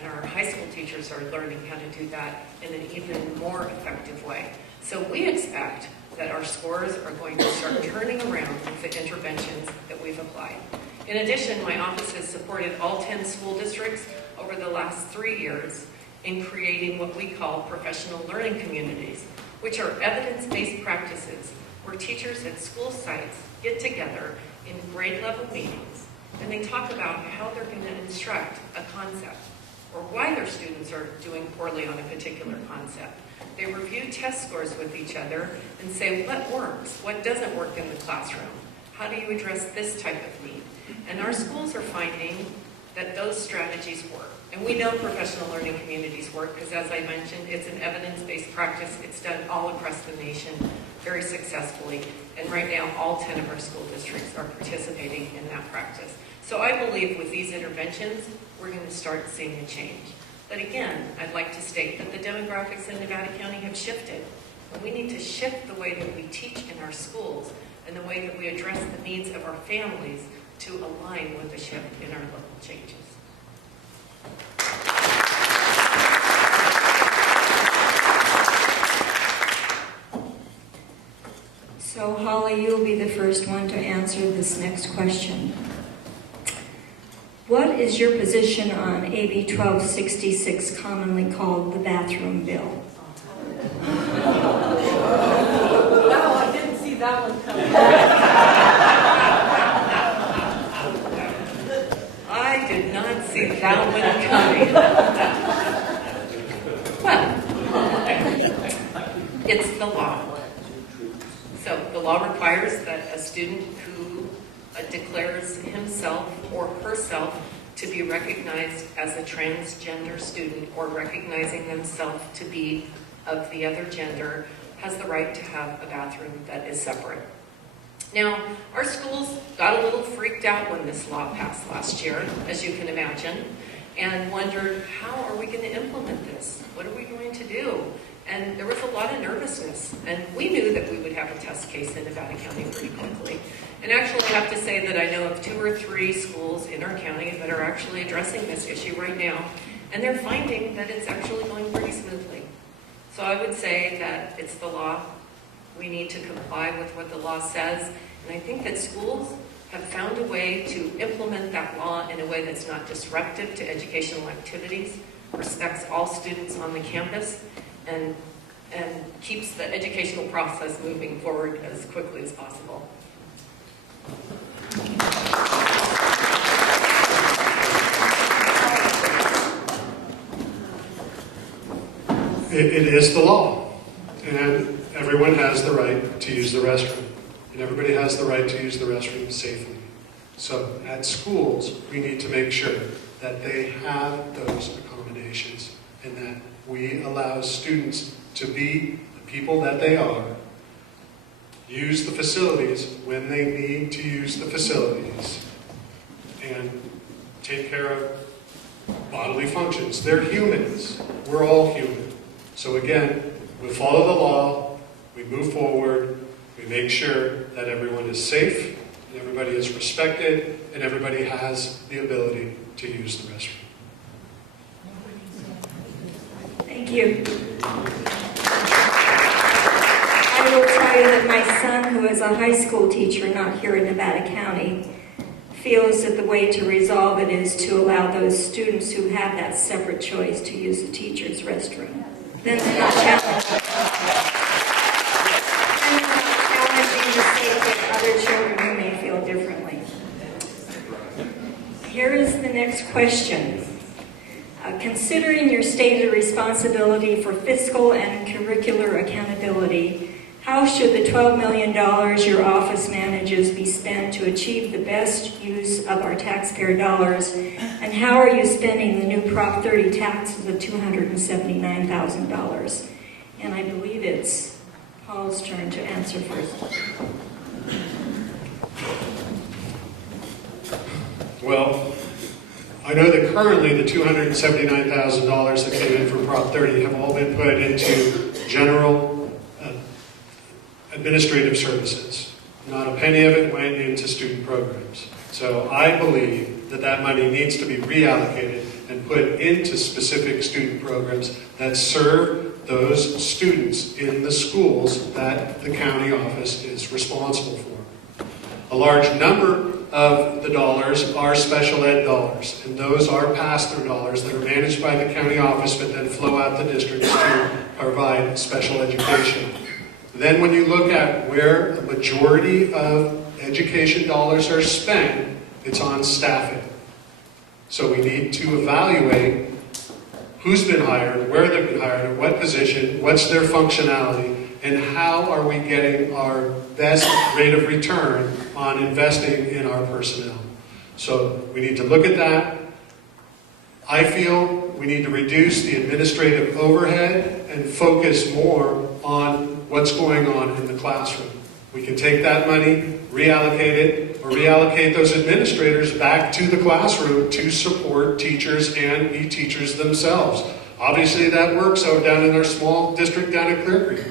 And our high school teachers are learning how to do that in an even more effective way. So we expect that our scores are going to start turning around with the interventions that we've applied. In addition, my office has supported all 10 school districts over the last 3 years in creating what we call professional learning communities, which are evidence-based practices where teachers at school sites get together in grade level meetings and they talk about how they're going to instruct a concept or why their students are doing poorly on a particular concept. They review test scores with each other and say what works, what doesn't work in the classroom, how do you address this type of need? And our schools are finding that those strategies work. And we know professional learning communities work because, as I mentioned, it's an evidence-based practice. It's done all across the nation very successfully. And right now, all 10 of our school districts are participating in that practice. So I believe with these interventions, we're going to start seeing a change. But again, I'd like to state that the demographics in Nevada County have shifted. And we need to shift the way that we teach in our schools and the way that we address the needs of our families to align with the shift in our local changes. So Holly, you'll be the first one to answer this next question. What is your position on AB 1266, commonly called the bathroom bill? Wow, I didn't see that one coming. I did not see that one coming. Well, it's the law. So the law requires that a student who declares himself or herself to be recognized as a transgender student or recognizing themselves to be of the other gender has the right to have a bathroom that is separate. Now, our schools got a little freaked out when this law passed last year, as you can imagine, and wondered, how are we going to implement this? What are we going to do? And there was a lot of nervousness, and we knew that we would have a test case in Nevada County pretty quickly. And actually, I have to say that I know of 2 or 3 schools in our county that are actually addressing this issue right now, and they're finding that it's actually going pretty smoothly. So I would say that it's the law. We need to comply with what the law says, and I think that schools have found a way to implement that law in a way that's not disruptive to educational activities, respects all students on the campus, and keeps the educational process moving forward as quickly as possible. It is the law, and everyone has the right to use the restroom, and everybody has the right to use the restroom safely. So at schools, we need to make sure that they have those accommodations and that we allow students to be the people that they are, use the facilities when they need to use the facilities, and take care of bodily functions. They're humans. We're all human. So again, we follow the law, we move forward, we make sure that everyone is safe, and everybody is respected, and everybody has the ability to use the restroom. Thank you. I will tell you that my son, who is a high school teacher, not here in Nevada County, feels that the way to resolve it is to allow those students who have that separate choice to use the teacher's restroom. Then they're not challenging. And they're not challenging the safety of other children who may feel differently. Here is the next question. Considering your stated responsibility for fiscal and curricular accountability, how should the $12 million your office manages be spent to achieve the best use of our taxpayer dollars? And how are you spending the new Prop 30 taxes of $279,000? And I believe it's Paul's turn to answer first. Well, I know that currently the $279,000 that came in from Prop 30 have all been put into general administrative services. Not a penny of it went into student programs. So I believe that that money needs to be reallocated and put into specific student programs that serve those students in the schools that the county office is responsible for. A large number of the dollars are special ed dollars, and those are pass-through dollars that are managed by the county office but then flow out the districts to provide special education. Then when you look at where the majority of education dollars are spent, it's on staffing. So we need to evaluate who's been hired, where they've been hired, at what position, what's their functionality, and how are we getting our best rate of return on investing in our personnel. So we need to look at that. I feel we need to reduce the administrative overhead and focus more on what's going on in the classroom. We can take that money, reallocate it, or reallocate those administrators back to the classroom to support teachers and be teachers themselves. Obviously that works out down in our small district down at Clear Creek.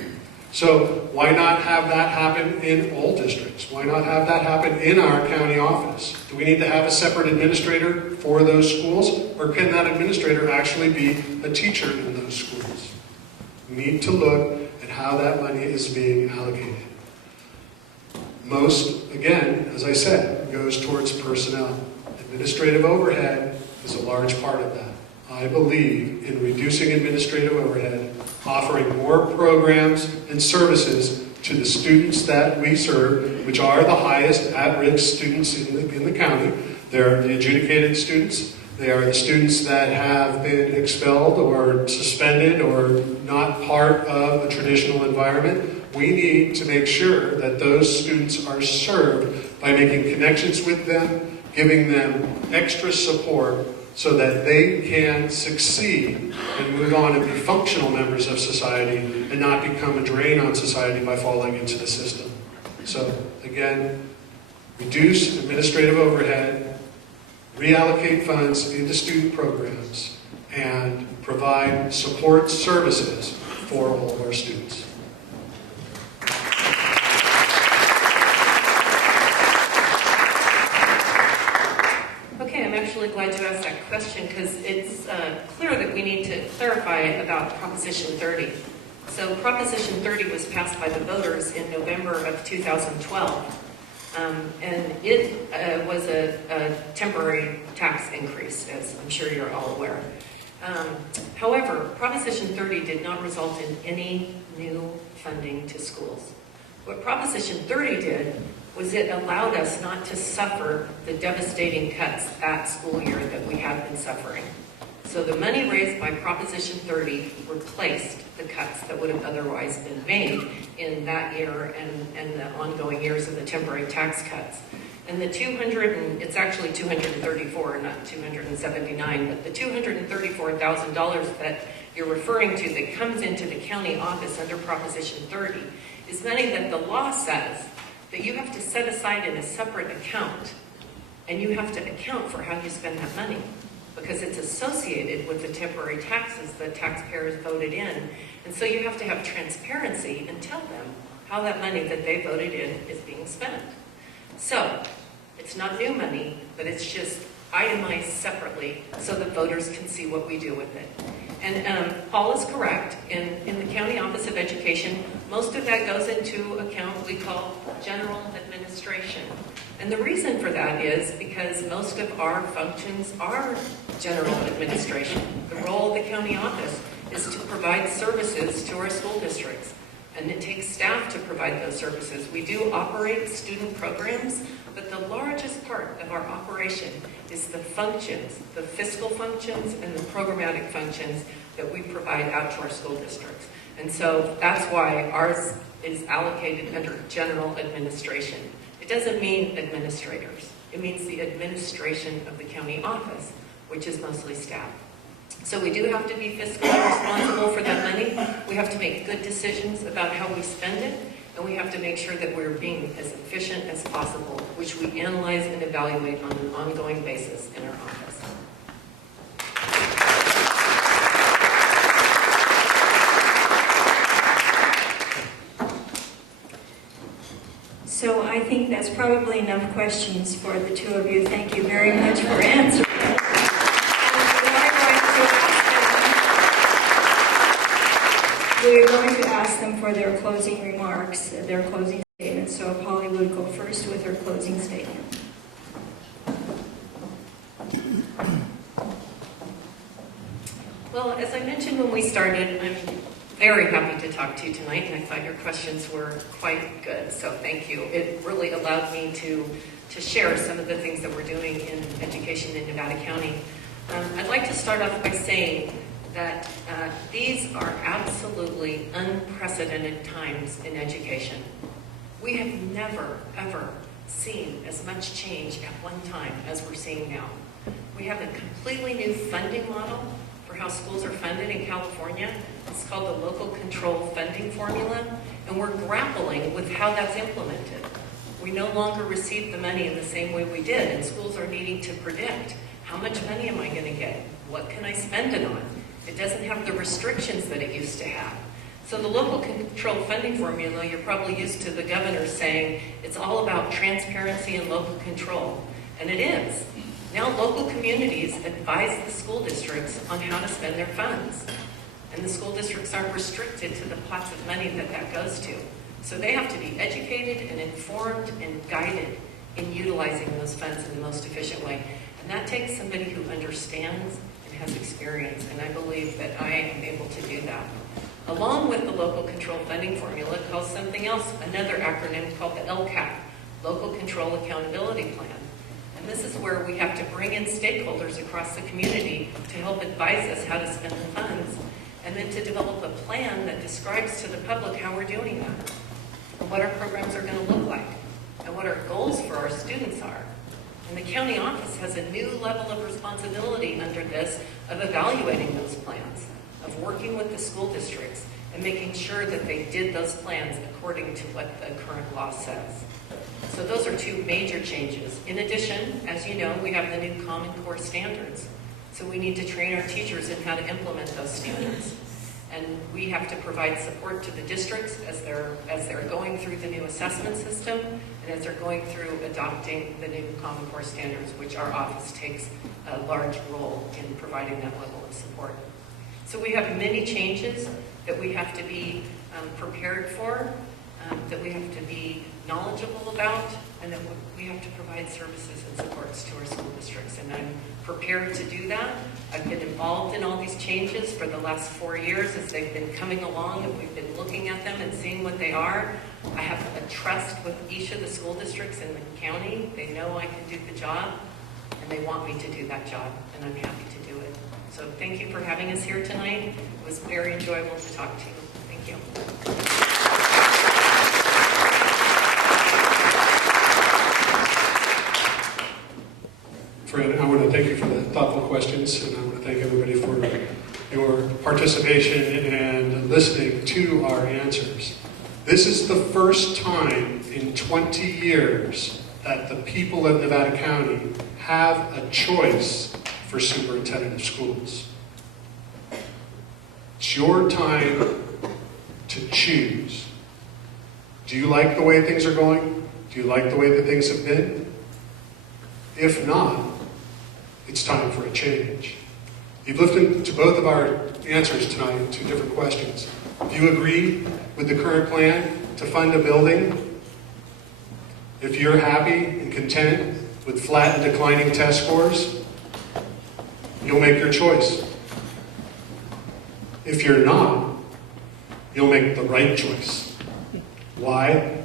So why not have that happen in all districts? Why not have that happen in our county office? Do we need to have a separate administrator for those schools? Or can that administrator actually be a teacher in those schools? We need to look at how that money is being allocated. Most, again, as I said, goes towards personnel. Administrative overhead is a large part of that. I believe in reducing administrative overhead, offering more programs and services to the students that we serve, which are the highest at-risk students in the county. They're the adjudicated students. They are the students that have been expelled or suspended or not part of a traditional environment. We need to make sure that those students are served by making connections with them, giving them extra support so that they can succeed and move on and be functional members of society and not become a drain on society by falling into the system. So again, reduce administrative overhead, reallocate funds into student programs, and provide support services for all of our students. Okay, I'm actually glad you asked that question because it's clear that we need to clarify about Proposition 30. So Proposition 30 was passed by the voters in November of 2012. And it was a temporary tax increase, as I'm sure you're all aware. However, Proposition 30 did not result in any new funding to schools. What Proposition 30 did was it allowed us not to suffer the devastating cuts that school year that we have been suffering. So the money raised by Proposition 30 replaced the cuts that would have otherwise been made in that year and the ongoing years of the temporary tax cuts. And the it's actually 234, not 279, but the $234,000 that you're referring to that comes into the county office under Proposition 30 is money that the law says that you have to set aside in a separate account, and you have to account for how you spend that money, because it's associated with the temporary taxes that taxpayers voted in. And so you have to have transparency and tell them how that money that they voted in is being spent. So it's not new money, but it's just itemized separately so the voters can see what we do with it. And Paul is correct. In the County Office of Education, most of that goes into account we call general administration. And the reason for that is because most of our functions are general administration. The role of the county office is to provide services to our school districts. And it takes staff to provide those services. We do operate student programs, but the largest part of our operation is the functions, the fiscal functions and the programmatic functions that we provide out to our school districts. And so that's why ours is allocated under general administration. It doesn't mean administrators. It means the administration of the county office, which is mostly staff. So we do have to be fiscally responsible for that money. We have to make good decisions about how we spend it, and we have to make sure that we're being as efficient as possible, which we analyze and evaluate on an ongoing basis in our office. So I think that's probably enough questions for the two of you. Thank you very much for answering. We're going to ask them for their closing remarks, their closing statement. So Polly would go first with her closing statement. Well, as I mentioned when we started, I'm very happy to talk to you tonight, and I thought your questions were quite good, so thank you. It really allowed me to share some of the things that we're doing in education in Nevada County. I'd like to start off by saying that these are absolutely unprecedented times in education. We have never, ever seen as much change at one time as we're seeing now. We have a completely new funding model for how schools are funded in California. It's called the Local Control Funding Formula, and we're grappling with how that's implemented. We no longer receive the money in the same way we did, and schools are needing to predict, how much money am I going to get? What can I spend it on? It doesn't have the restrictions that it used to have. So the Local Control Funding Formula, you're probably used to the governor saying it's all about transparency and local control, and it is. Now local communities advise the school districts on how to spend their funds. And the school districts aren't restricted to the pots of money that goes to. So they have to be educated and informed and guided in utilizing those funds in the most efficient way. And that takes somebody who understands and has experience, and I believe that I am able to do that. Along with the Local Control Funding Formula, it calls something else, another acronym called the LCAP, Local Control Accountability Plan. And this is where we have to bring in stakeholders across the community to help advise us how to spend the funds, and then to develop a plan that describes to the public how we're doing that. and what our programs are going to look like and what our goals for our students are. And the county office has a new level of responsibility under this of evaluating those plans, of working with the school districts and making sure that they did those plans according to what the current law says. So those are two major changes. In addition, as you know, we have the new Common Core standards. So we need to train our teachers in how to implement those standards. And we have to provide support to the districts as they're going through the new assessment system and as they're going through adopting the new Common Core standards, which our office takes a large role in providing that level of support. So we have many changes that we have to be prepared for, that we have to be knowledgeable about, and that we have to provide services and supports to our school districts. And I'm prepared to do that. I've been involved in all these changes for the last 4 years as they've been coming along, and we've been looking at them and seeing what they are. I have a trust with each of the school districts in the county. They know I can do the job, and they want me to do that job, and I'm happy to do it. So thank you for having us here tonight. It was very enjoyable to talk to you. Thank you. Fran, I want to thank you for the thoughtful questions, and I want to thank everybody for your participation and listening to our answers. This is the first time in 20 years that the people of Nevada County have a choice for superintendent of schools. It's your time to choose. Do you like the way things are going? Do you like the way that things have been? If not, it's time for a change. You've listened to both of our answers tonight to different questions. Do you agree with the current plan to fund a building? If you're happy and content with flat and declining test scores, you'll make your choice. If you're not, you'll make the right choice. Why?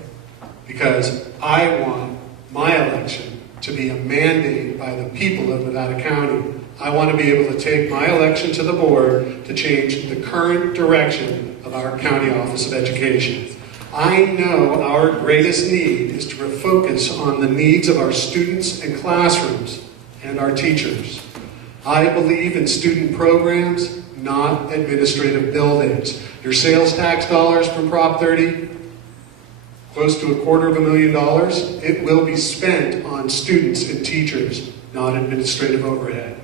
Because I want my election to be a mandate by the people of Nevada County. I want to be able to take my election to the board to change the current direction of our County Office of Education. I know our greatest need is to refocus on the needs of our students and classrooms and our teachers. I believe in student programs, not administrative buildings. Your sales tax dollars from Prop 30, close to $250,000, it will be spent on students and teachers, not administrative overhead.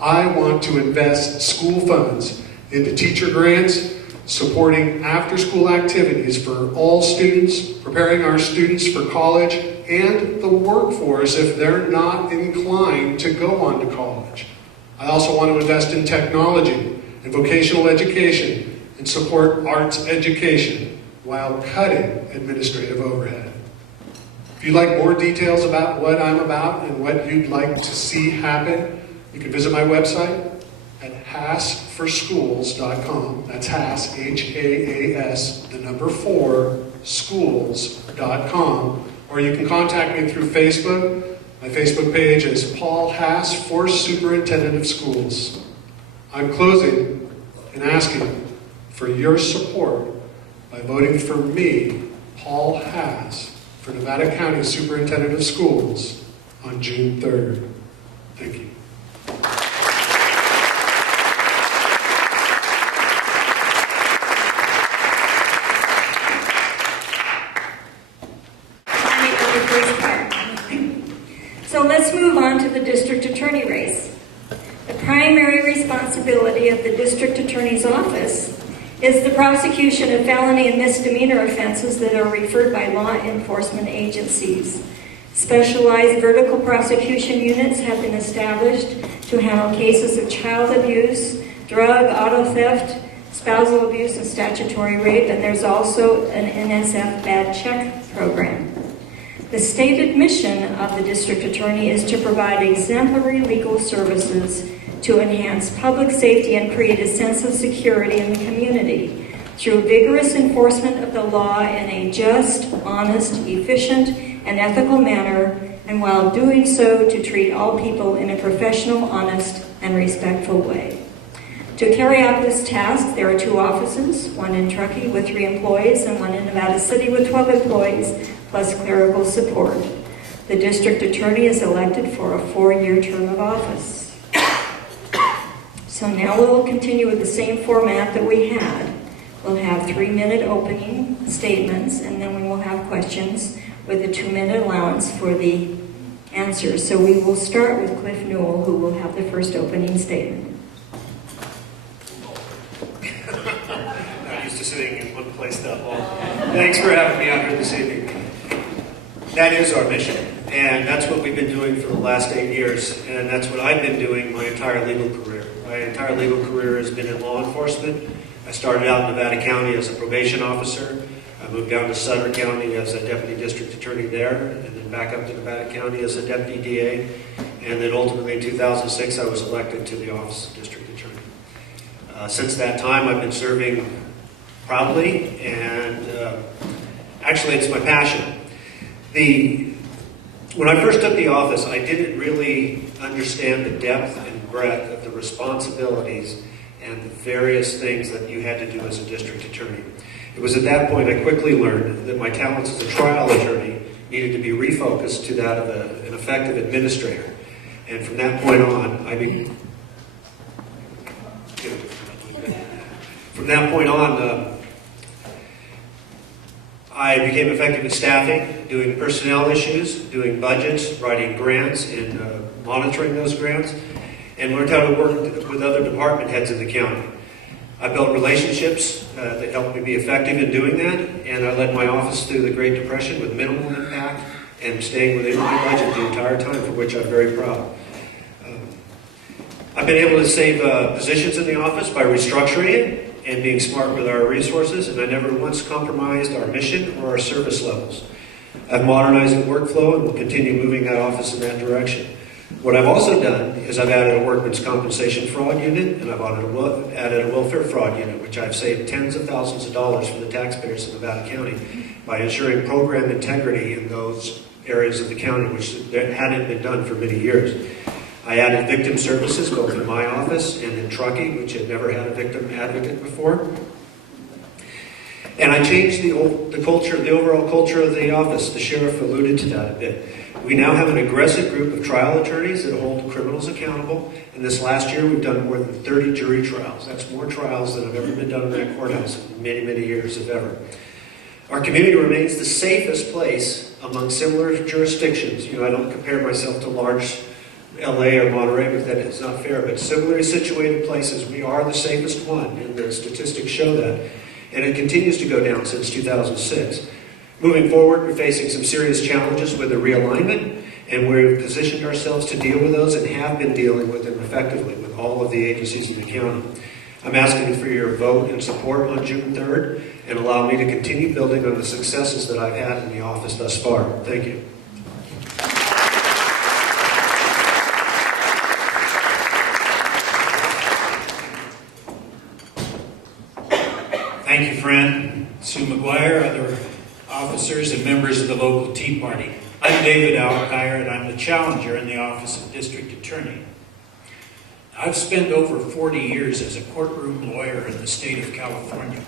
I want to invest school funds into teacher grants, supporting after-school activities for all students, preparing our students for college and the workforce if they're not inclined to go on to college. I also want to invest in technology and vocational education and support arts education while cutting administrative overhead. If you'd like more details about what I'm about and what you'd like to see happen, you can visit my website at haasforschools.com. That's Haas, H-A-A-S, the number 4, schools.com. Or you can contact me through Facebook. My Facebook page is Paul Haas for Superintendent of Schools. I'm closing and asking for your support by voting for me, Paul Haas, for Nevada County Superintendent of Schools on June 3rd. Thank you. So let's move on to the district attorney race. The primary responsibility of the district attorney's office is the prosecution of felony and misdemeanor offenses that are referred by law enforcement agencies. Specialized vertical prosecution units have been established to handle cases of child abuse, drug, auto theft, spousal abuse, and statutory rape, and there's also an NSF bad check program. The stated mission of the district attorney is to provide exemplary legal services to enhance public safety and create a sense of security in the community through vigorous enforcement of the law in a just, honest, efficient, and ethical manner, and while doing so, to treat all people in a professional, honest, and respectful way. To carry out this task, there are 2 offices, one in Truckee with 3 employees and one in Nevada City with 12 employees, plus clerical support. The district attorney is elected for a 4-year term of office. So now we'll continue with the same format that we had. We'll have 3-minute opening statements, and then we will have questions with a 2-minute allowance for the answers. So we will start with Cliff Newell, who will have the first opening statement. Not used to sitting in one place that long. Thanks for having me out here this evening. That is our mission, and that's what we've been doing for the last 8 years, and that's what I've been doing my entire legal career. My entire legal career has been in law enforcement. I started out in Nevada County as a probation officer. I moved down to Sutter County as a deputy district attorney there, and then back up to Nevada County as a deputy DA. And then ultimately in 2006, I was elected to the office of district attorney. Since that time, I've been serving proudly, and actually it's my passion. When I first took the office, I didn't really understand the depth and breadth of the responsibilities and the various things that you had to do as a district attorney. It was at that point I quickly learned that my talents as a trial attorney needed to be refocused to that of an effective administrator. And from that point on, I became effective at staffing, doing personnel issues, doing budgets, writing grants, and monitoring those grants, and learned how to work with other department heads in the county. I built relationships that helped me be effective in doing that, and I led my office through the Great Depression with minimal impact and staying within my budget the entire time, for which I'm very proud. I've been able to save positions in the office by restructuring it and being smart with our resources, and I never once compromised our mission or our service levels. I've modernized the workflow and will continue moving that office in that direction. What I've also done is I've added a workman's compensation fraud unit, and I've added a welfare fraud unit, which I've saved tens of thousands of dollars for the taxpayers of Nevada County by ensuring program integrity in those areas of the county, which hadn't been done for many years. I added victim services both in my office and in Truckee, which had never had a victim advocate before. And I changed the overall culture of the office. The sheriff alluded to that a bit. We now have an aggressive group of trial attorneys that hold criminals accountable. And this last year, we've done more than 30 jury trials. That's more trials than have ever been done in that courthouse in many, many years, if ever. Our community remains the safest place among similar jurisdictions. You know, I don't compare myself to large LA or Monterey, but that is not fair. But similarly situated places, we are the safest one, and the statistics show that. And it continues to go down since 2006. Moving forward, we're facing some serious challenges with the realignment, and we've positioned ourselves to deal with those and have been dealing with them effectively with all of the agencies in the county. I'm asking for your vote and support on June 3rd and allow me to continue building on the successes that I've had in the office thus far. Thank you. Thank you, friend. Sue McGuire, other officers and members of the local Tea Party. I'm David Alkire, and I'm the challenger in the Office of District Attorney. I've spent over 40 years as a courtroom lawyer in the state of California.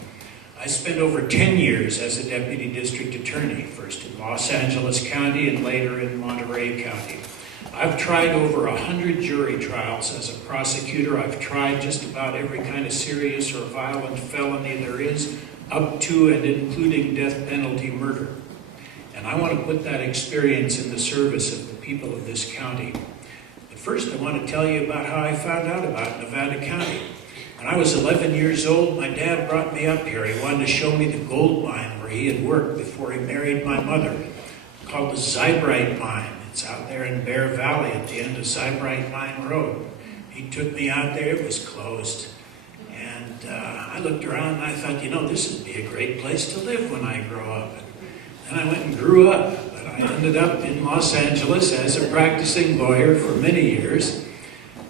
I spent over 10 years as a deputy district attorney, first in Los Angeles County and later in Monterey County. I've tried over 100 jury trials as a prosecutor. I've tried just about every kind of serious or violent felony there is, up to and including death penalty murder. And I want to put that experience in the service of the people of this county. But first, I want to tell you about how I found out about Nevada County. When I was 11 years old, my dad brought me up here. He wanted to show me the gold mine where he had worked before he married my mother, called the Zybrite Mine. It's out there in Bear Valley at the end of Zybrite Mine Road. He took me out there. It was closed. And I looked around and I thought, you know, this would be a great place to live when I grow up. And I went and grew up. But I ended up in Los Angeles as a practicing lawyer for many years.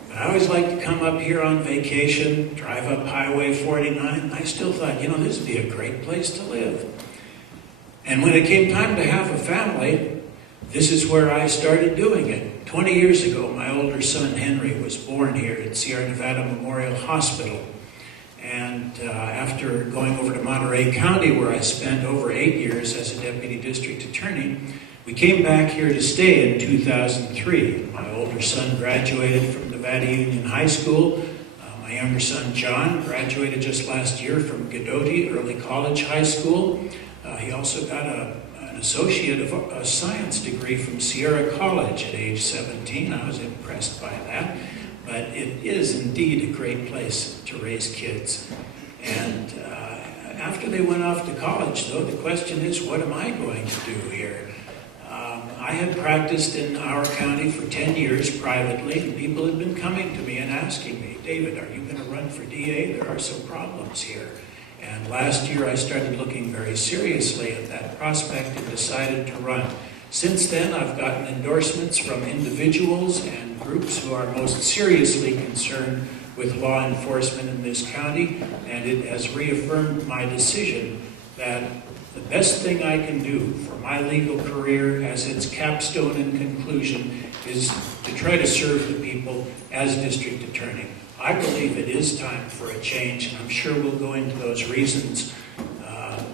But I always liked to come up here on vacation, drive up Highway 49. I still thought, you know, this would be a great place to live. And when it came time to have a family, This is where I started doing it. 20 years ago, my older son Henry was born here at Sierra Nevada Memorial Hospital. And after going over to Monterey County, where I spent over 8 years as a deputy district attorney, we came back here to stay in 2003. My older son graduated from Nevada Union High School. My younger son John graduated just last year from Godoti Early College High School. He also got an Associate of a Science degree from Sierra College at age 17. I was impressed by that. But it is indeed a great place to raise kids. And after they went off to college, though, the question is, what am I going to do here? I had practiced in our county for 10 years privately, and people had been coming to me and asking me, David, are you going to run for DA? There are some problems here. And last year I started looking very seriously at that prospect and decided to run. Since then, I've gotten endorsements from individuals and groups who are most seriously concerned with law enforcement in this county, and it has reaffirmed my decision that the best thing I can do for my legal career as its capstone and conclusion is to try to serve the people as district attorney. I believe it is time for a change, and I'm sure we'll go into those reasons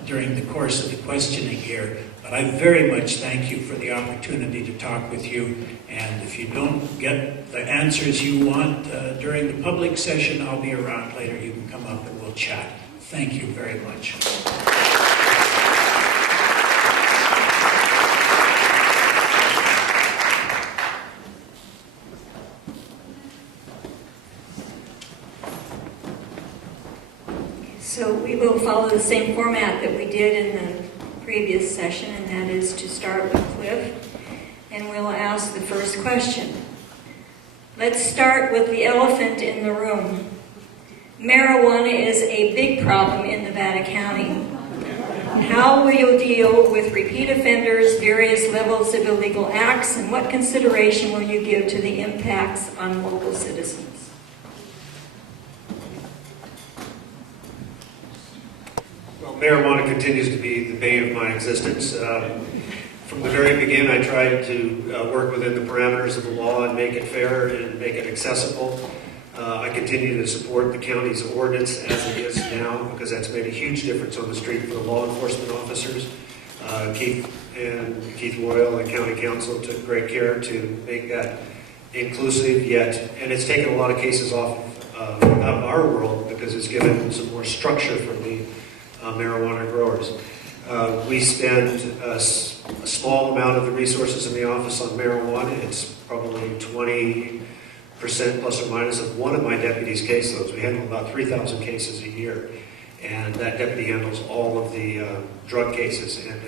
during the course of the questioning here. But I very much thank you for the opportunity to talk with you. And if you don't get the answers you want during the public session, I'll be around later. You can come up and we'll chat. Thank you very much. So we will follow the same format that we did in the previous session, and that is to start with Cliff, and we'll ask the first question. Let's start with the elephant in the room. Marijuana is a big problem in Nevada County. How will you deal with repeat offenders, various levels of illegal acts, and what consideration will you give to the impacts on local citizens? Marijuana continues to be the bane of my existence. From the very beginning, I tried to work within the parameters of the law and make it fair and make it accessible. I continue to support the county's ordinance as it is now, because that's made a huge difference on the street for the law enforcement officers. Keith Royal and County Council took great care to make that inclusive and it's taken a lot of cases out of our world, because it's given some more structure for the marijuana growers. We spend a small amount of the resources in the office on marijuana. It's probably 20% plus or minus of one of my deputies' caseloads. We handle about 3,000 cases a year, and that deputy handles all of the drug cases. And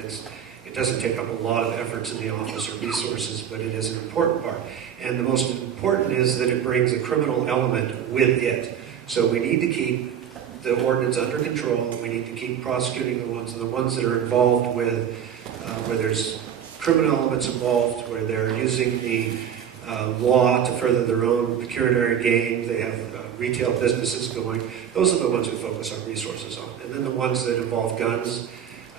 it doesn't take up a lot of efforts in the office or resources, but it is an important part. And the most important is that it brings a criminal element with it. So we need to keep the ordinance under control. We need to keep prosecuting the ones that are involved with, where there's criminal elements involved, where they're using the law to further their own pecuniary gain. They have retail businesses going. Those are the ones we focus our resources on. And then the ones that involve guns.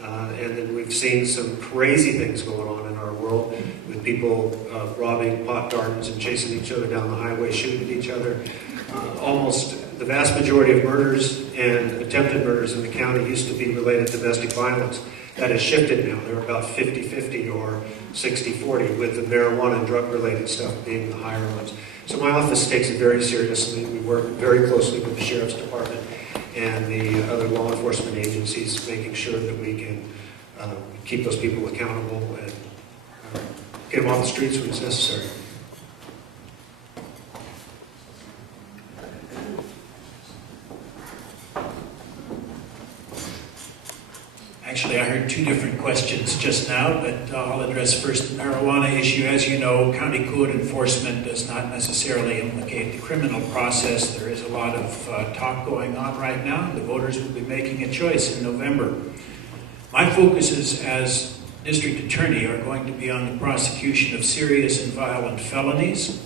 And then we've seen some crazy things going on in our world with people robbing pot gardens and chasing each other down the highway, shooting at each other. Almost the vast majority of murders and attempted murders in the county used to be related to domestic violence. That has shifted now. They're about 50-50 or 60-40, with the marijuana and drug-related stuff being the higher ones. So my office takes it very seriously. We work very closely with the Sheriff's Department and the other law enforcement agencies, making sure that we can keep those people accountable and get them off the streets when it's necessary. Actually, I heard two different questions just now, but I'll address first the marijuana issue. As you know, county code enforcement does not necessarily implicate the criminal process. There is a lot of talk going on right now. The voters will be making a choice in November. My focuses as district attorney are going to be on the prosecution of serious and violent felonies,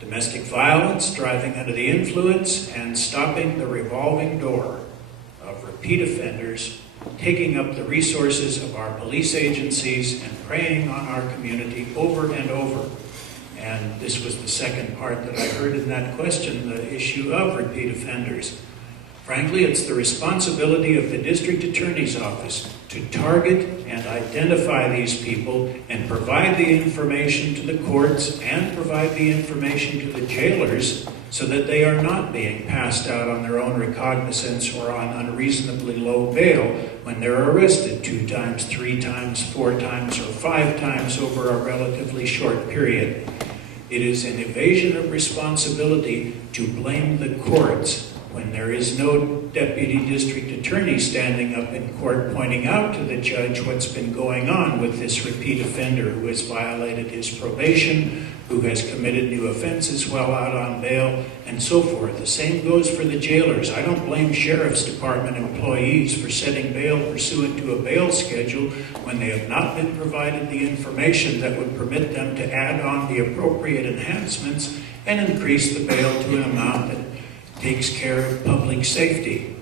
domestic violence, driving under the influence, and stopping the revolving door of repeat offenders taking up the resources of our police agencies and preying on our community over and over. And this was the second part that I heard in that question, the issue of repeat offenders. Frankly, it's the responsibility of the district attorney's office to target and identify these people and provide the information to the courts and provide the information to the jailers so that they are not being passed out on their own recognizance or on unreasonably low bail when they're arrested 2 times, 3 times, 4 times, or 5 times over a relatively short period. It is an evasion of responsibility to blame the courts when there is no deputy district attorney standing up in court pointing out to the judge what's been going on with this repeat offender who has violated his probation, who has committed new offenses while out on bail, and so forth. The same goes for the jailers. I don't blame Sheriff's Department employees for setting bail pursuant to a bail schedule when they have not been provided the information that would permit them to add on the appropriate enhancements and increase the bail to an amount that takes care of public safety.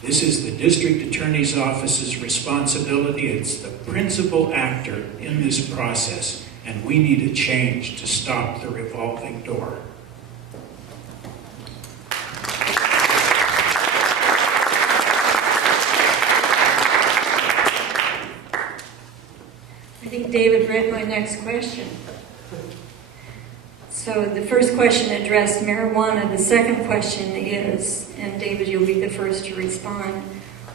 This is the district attorney's office's responsibility. It's the principal actor in this process, and we need a change to stop the revolving door. I think David read my next question. So the first question addressed marijuana. The second question is, and David, you'll be the first to respond,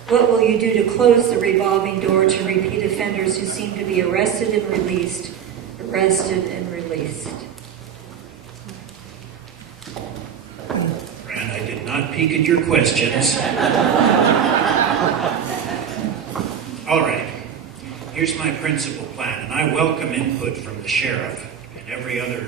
what will you do to close the revolving door to repeat offenders who seem to be arrested and released, arrested and released? Fran, I did not peek at your questions. All right, here's my principal plan, and I welcome input from the sheriff and every other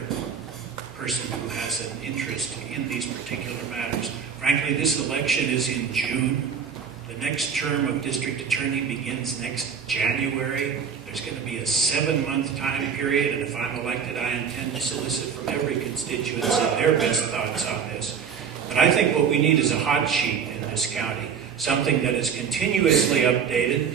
person who has an interest in these particular matters. Frankly, this election is in June. The next term of district attorney begins next January. There's going to be a 7-month time period, and if I'm elected, I intend to solicit from every constituency their best thoughts on this. But I think what we need is a hot sheet in this county, something that is continuously updated.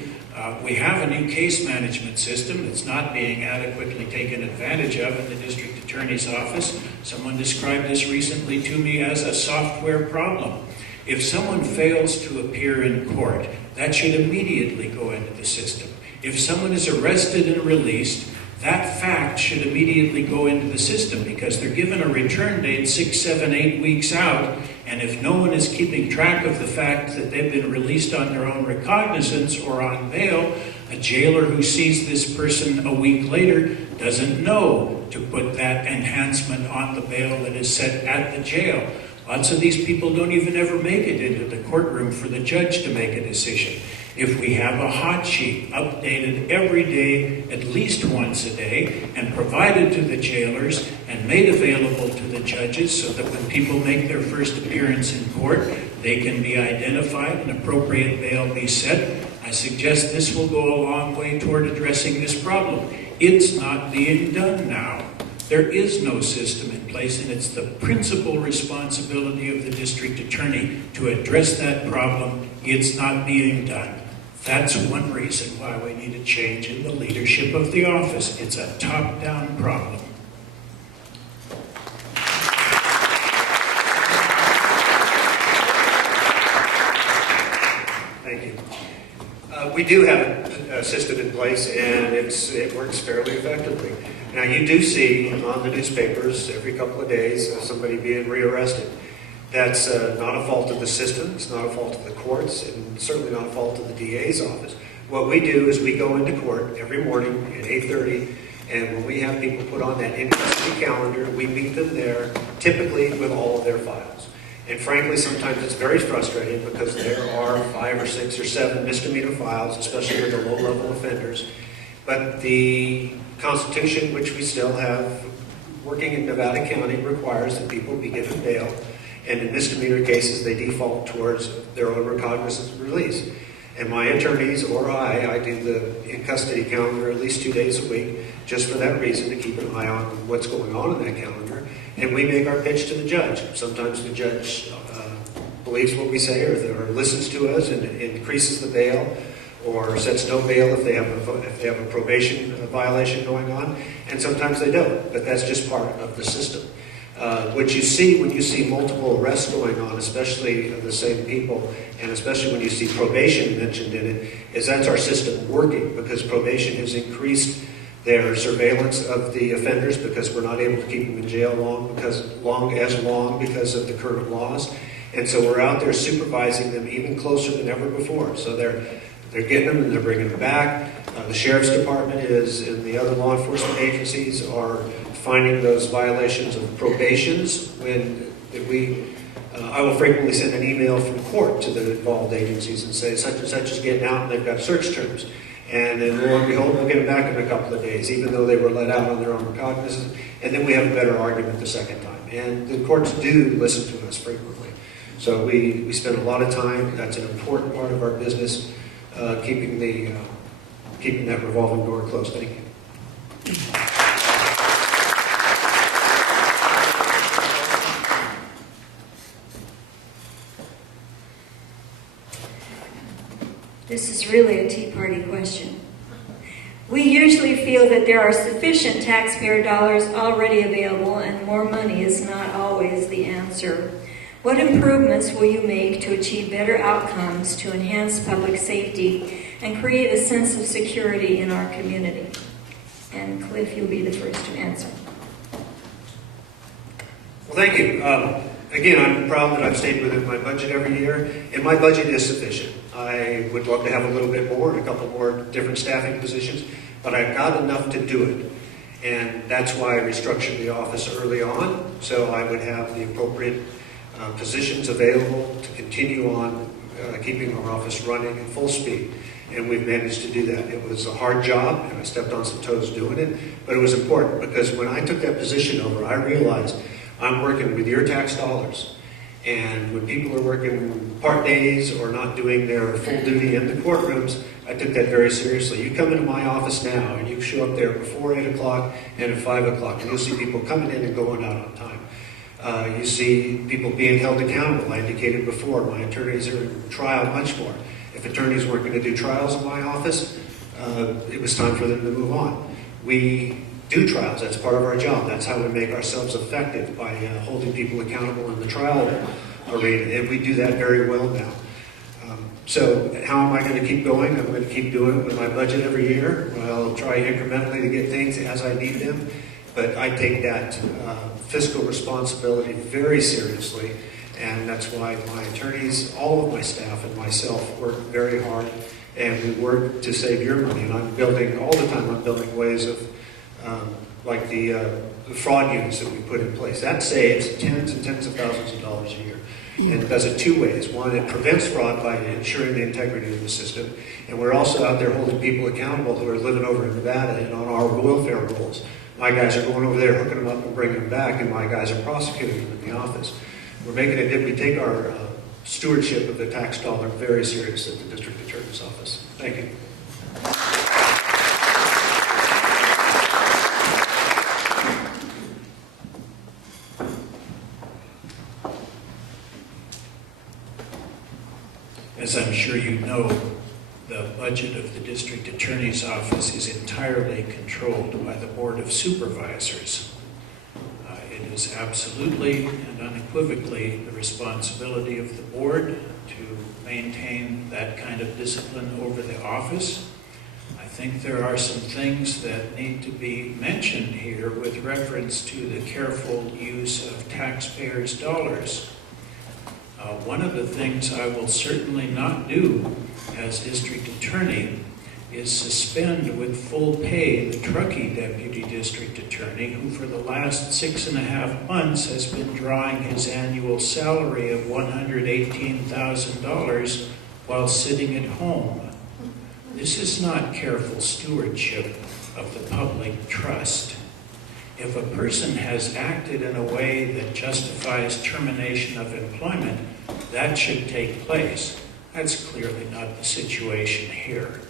We have a new case management system that's not being adequately taken advantage of in the district attorney's office. Someone described this recently to me as a software problem. If someone fails to appear in court, that should immediately go into the system. If someone is arrested and released, that fact should immediately go into the system because they're given a return date 6, 7, 8 weeks out, and if no one is keeping track of the fact that they've been released on their own recognizance or on bail, a jailer who sees this person a week later doesn't know to put that enhancement on the bail that is set at the jail. Lots of these people don't even ever make it into the courtroom for the judge to make a decision. If we have a hot sheet updated every day, at least once a day, and provided to the jailers and made available to the judges so that when people make their first appearance in court, they can be identified and appropriate bail be set, I suggest this will go a long way toward addressing this problem. It's not being done now. There is no system in place, and it's the principal responsibility of the district attorney to address that problem. It's not being done. That's one reason why we need a change in the leadership of the office. It's a top-down problem. Thank you. We do have a system in place, and it works fairly effectively. Now, you do see on the newspapers every couple of days somebody being rearrested. That's not a fault of the system, it's not a fault of the courts, and certainly not a fault of the DA's office. What we do is we go into court every morning at 8:30, and when we have people put on that in-custody calendar, we meet them there, typically with all of their files. And frankly, sometimes it's very frustrating because there are 5 or 6 or 7 misdemeanor files, especially with the low-level offenders. But the Constitution, which we still have working in Nevada County, requires that people be given bail. And in misdemeanor cases, they default towards their own recognizance and release. And my attorneys or I do the in-custody calendar at least 2 days a week, just for that reason, to keep an eye on what's going on in that calendar. And we make our pitch to the judge. Sometimes the judge believes what we say or listens to us and increases the bail or sets no bail if they have a probation violation going on, and sometimes they don't, but that's just part of the system. What you see when you see multiple arrests going on, especially of the same people, and especially when you see probation mentioned in it, is that's our system working, because probation has increased their surveillance of the offenders because we're not able to keep them in jail long because of the current laws. And so we're out there supervising them even closer than ever before. So they're getting them and they're bringing them back. The Sheriff's Department and the other law enforcement agencies are finding those violations of probations I will frequently send an email from court to the involved agencies and say such and such is getting out and they've got search terms. And then lo and behold, we'll get them back in a couple of days, even though they were let out on their own recognizance. And then we have a better argument the second time. And the courts do listen to us frequently. So we spend a lot of time. That's an important part of our business, keeping that revolving door closed. Thank you. This is really a Tea Party question. We usually feel that there are sufficient taxpayer dollars already available and more money is not always the answer. What improvements will you make to achieve better outcomes to enhance public safety and create a sense of security in our community? And Cliff, you'll be the first to answer. Well, thank you. Again, I'm proud that I've stayed within my budget every year, and my budget is sufficient. I would love to have a little bit more and a couple more different staffing positions, but I've got enough to do it. And that's why I restructured the office early on, so I would have the appropriate positions available to continue on keeping our office running at full speed. And we've managed to do that. It was a hard job, and I stepped on some toes doing it, but it was important because when I took that position over, I realized I'm working with your tax dollars. And when people are working part days or not doing their full duty in the courtrooms, I took that very seriously. You come into my office now and you show up there before 8 o'clock and at 5 o'clock, and you'll see people coming in and going out on time. You see people being held accountable. I indicated before, my attorneys are in trial much more. If attorneys weren't going to do trials in my office, it was time for them to move on. We do trials. That's part of our job. That's how we make ourselves effective, by holding people accountable in the trial arena, and we do that very well now. So how am I going to keep going? I'm going to keep doing it with my budget every year. I'll try incrementally to get things as I need them, but I take that fiscal responsibility very seriously, and that's why my attorneys, all of my staff, and myself work very hard, and we work to save your money. And I'm building, all the time I'm building ways of like the fraud units that we put in place. That saves tens and tens of thousands of dollars a year. And it does it two ways. One, it prevents fraud by ensuring the integrity of the system. And we're also out there holding people accountable who are living over in Nevada and on our welfare rolls. My guys are going over there, hooking them up and bringing them back, and my guys are prosecuting them in the office. We're making it, we take our stewardship of the tax dollar very serious at the District Attorney's Office. Thank you. As I'm sure you know, the budget of the District Attorney's Office is entirely controlled by the Board of Supervisors. It is absolutely and unequivocally the responsibility of the board to maintain that kind of discipline over the office. I think there are some things that need to be mentioned here with reference to the careful use of taxpayers' dollars. One of the things I will certainly not do as district attorney is suspend with full pay the Truckee deputy district attorney, who for the last 6.5 months has been drawing his annual salary of $118,000 while sitting at home. This is not careful stewardship of the public trust. If a person has acted in a way that justifies termination of employment, that should take place. That's clearly not the situation here.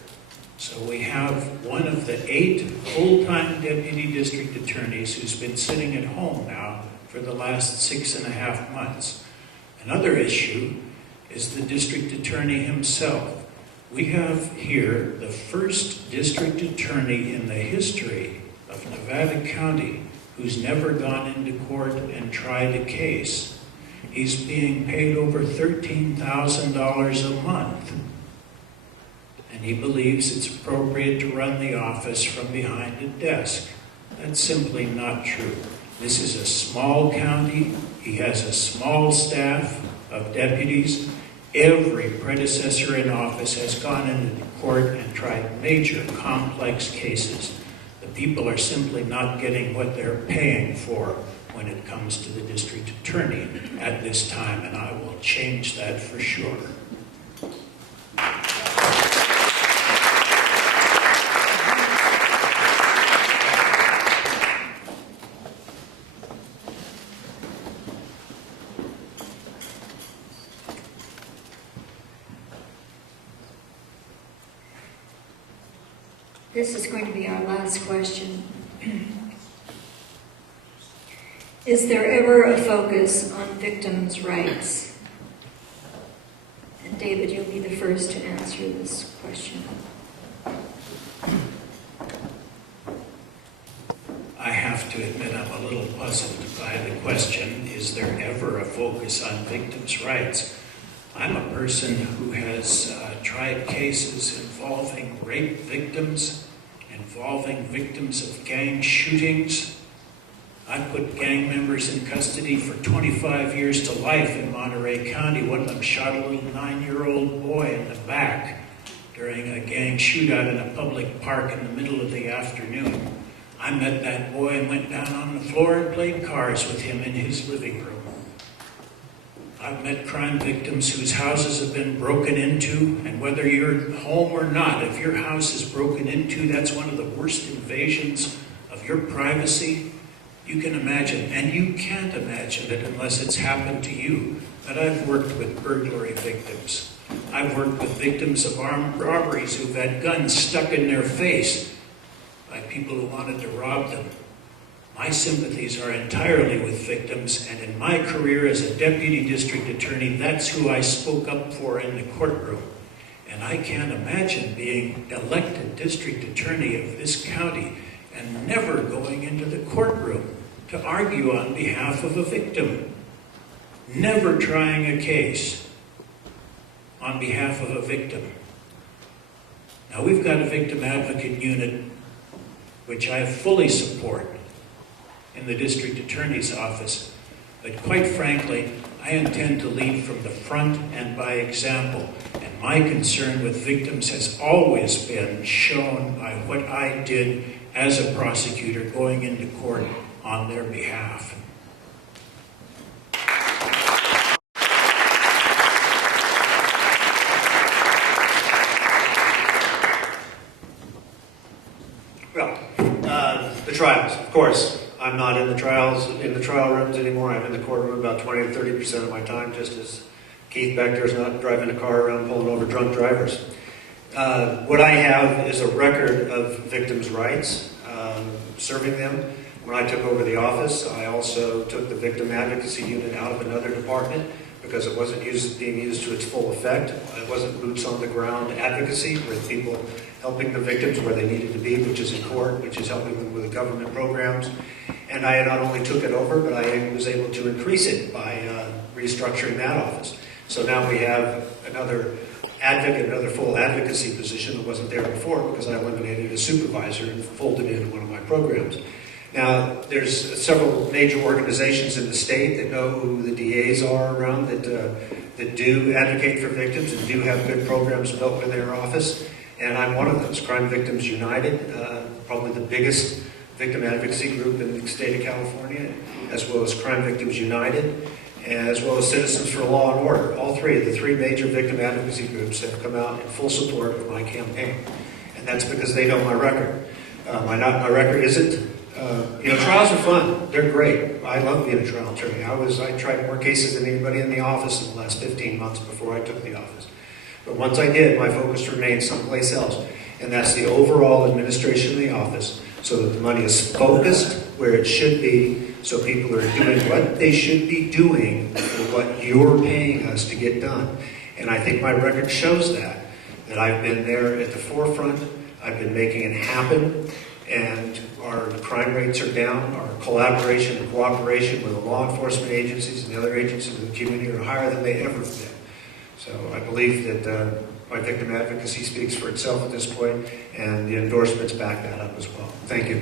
So we have one of the 8 full-time deputy district attorneys who's been sitting at home now for the last 6.5 months. Another issue is the district attorney himself. We have here the first district attorney in the history of Nevada County who's never gone into court and tried a case. He's being paid over $13,000 a month. And he believes it's appropriate to run the office from behind a desk. That's simply not true. This is a small county. He has a small staff of deputies. Every predecessor in office has gone into court and tried major complex cases. The people are simply not getting what they're paying for when it comes to the district attorney at this time, and I will change that for sure. This is going to be our last question. Is there ever a focus on victims' rights? And David, you'll be the first to answer this question. I have to admit I'm a little puzzled by the question, is there ever a focus on victims' rights? I'm a person who has tried cases involving rape victims, involving victims of gang shootings. I put gang members in custody for 25 years to life in Monterey County. One of them shot a little 9-year-old boy in the back during a gang shootout in a public park in the middle of the afternoon. I met that boy and went down on the floor and played cards with him in his living room. I've met crime victims whose houses have been broken into, and whether you're home or not, if your house is broken into, that's one of the worst invasions of your privacy you can imagine. And you can't imagine it unless it's happened to you. But I've worked with burglary victims. I've worked with victims of armed robberies who've had guns stuck in their face by people who wanted to rob them. My sympathies are entirely with victims, and in my career as a deputy district attorney, that's who I spoke up for in the courtroom. And I can't imagine being elected district attorney of this county and never going into the courtroom to argue on behalf of a victim. Never trying a case on behalf of a victim. Now, we've got a victim advocate unit, which I fully support in the district attorney's office, but quite frankly, I intend to lead from the front and by example, and my concern with victims has always been shown by what I did as a prosecutor going into court on their behalf. Well, the trials, of course. I'm not in the trial rooms anymore. I'm in the courtroom about 20 to 30% of my time, just as Keith back there's not driving a car around pulling over drunk drivers. What I have is a record of victims' rights, serving them. When I took over the office, I also took the victim advocacy unit out of another department because it wasn't being used to its full effect. It wasn't boots on the ground advocacy with people helping the victims where they needed to be, which is in court, which is helping them with government programs. And I not only took it over, but I was able to increase it by restructuring that office. So now we have another advocate, another full advocacy position that wasn't there before because I eliminated a supervisor and folded it into one of my programs. Now, there's several major organizations in the state that know who the DAs are around that do advocate for victims and do have good programs built in their office. And I'm one of those. Crime Victims United, probably the biggest victim advocacy group in the state of California, as well as Crime Victims United, as well as Citizens for Law and Order. All three of the three major victim advocacy groups have come out in full support of my campaign. And that's because they know my record. My record isn't. Trials are fun. They're great. I love being a trial attorney. I tried more cases than anybody in the office in the last 15 months before I took the office. But once I did, my focus remained someplace else. And that's the overall administration of the office, so that the money is focused where it should be, so people are doing what they should be doing for what you're paying us to get done. And I think my record shows that I've been there at the forefront, I've been making it happen, and our crime rates are down, our collaboration and cooperation with the law enforcement agencies and the other agencies in the community are higher than they ever have been. So I believe that my victim advocacy speaks for itself at this point, and the endorsements back that up as well. Thank you.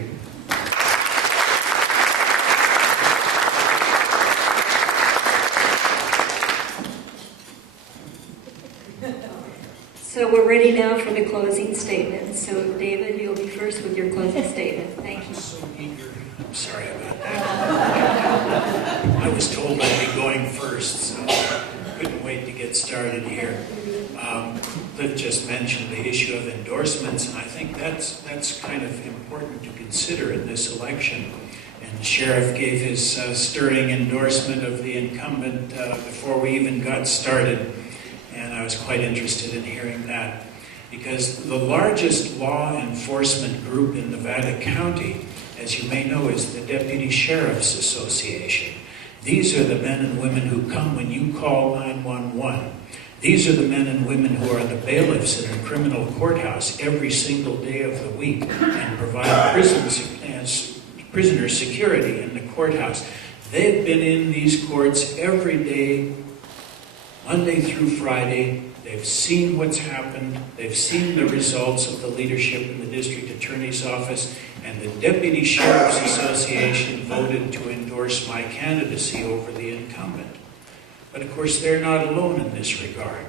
So we're ready now for the closing statement. So David, you'll be first with your closing statement. Thank you. So eager. I'm sorry about that. I was told I'd be going first, so I couldn't wait to get started here. Liv just mentioned the issue of endorsements, and I think that's kind of important to consider in this election. And the sheriff gave his stirring endorsement of the incumbent before we even got started. And I was quite interested in hearing that, because the largest law enforcement group in Nevada County, as you may know, is the Deputy Sheriff's Association. These are the men and women who come when you call 911. These are the men and women who are the bailiffs in a criminal courthouse every single day of the week and provide prisoner security in the courthouse. They've been in these courts every day, Monday through Friday. They've seen what's happened. They've seen the results of the leadership in the district attorney's office, and the Deputy Sheriff's Association voted to endorse my candidacy over the incumbent. But of course, they're not alone in this regard.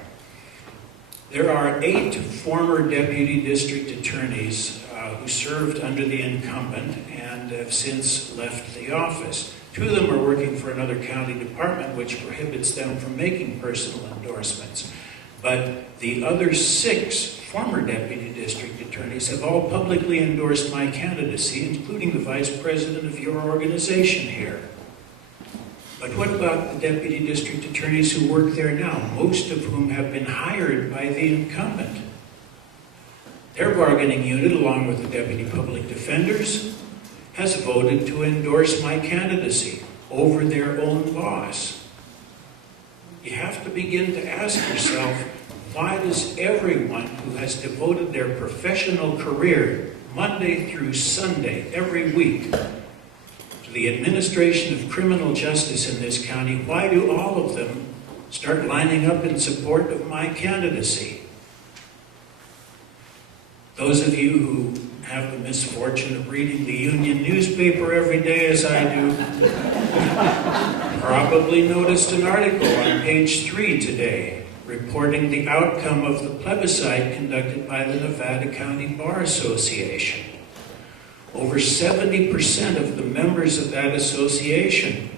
There are 8 former deputy district attorneys who served under the incumbent and have since left the office. 2 of them are working for another county department, which prohibits them from making personal endorsements. But the other 6 former deputy district attorneys have all publicly endorsed my candidacy, including the vice president of your organization here. But what about the deputy district attorneys who work there now, most of whom have been hired by the incumbent? Their bargaining unit, along with the deputy public defenders, has voted to endorse my candidacy over their own boss. You have to begin to ask yourself, why does everyone who has devoted their professional career, Monday through Sunday, every week, to the administration of criminal justice in this county, why do all of them start lining up in support of my candidacy? Those of you who have the misfortune of reading the Union newspaper every day, as I do, probably noticed an article on page 3 today reporting the outcome of the plebiscite conducted by the Nevada County Bar Association. Over 70% of the members of that association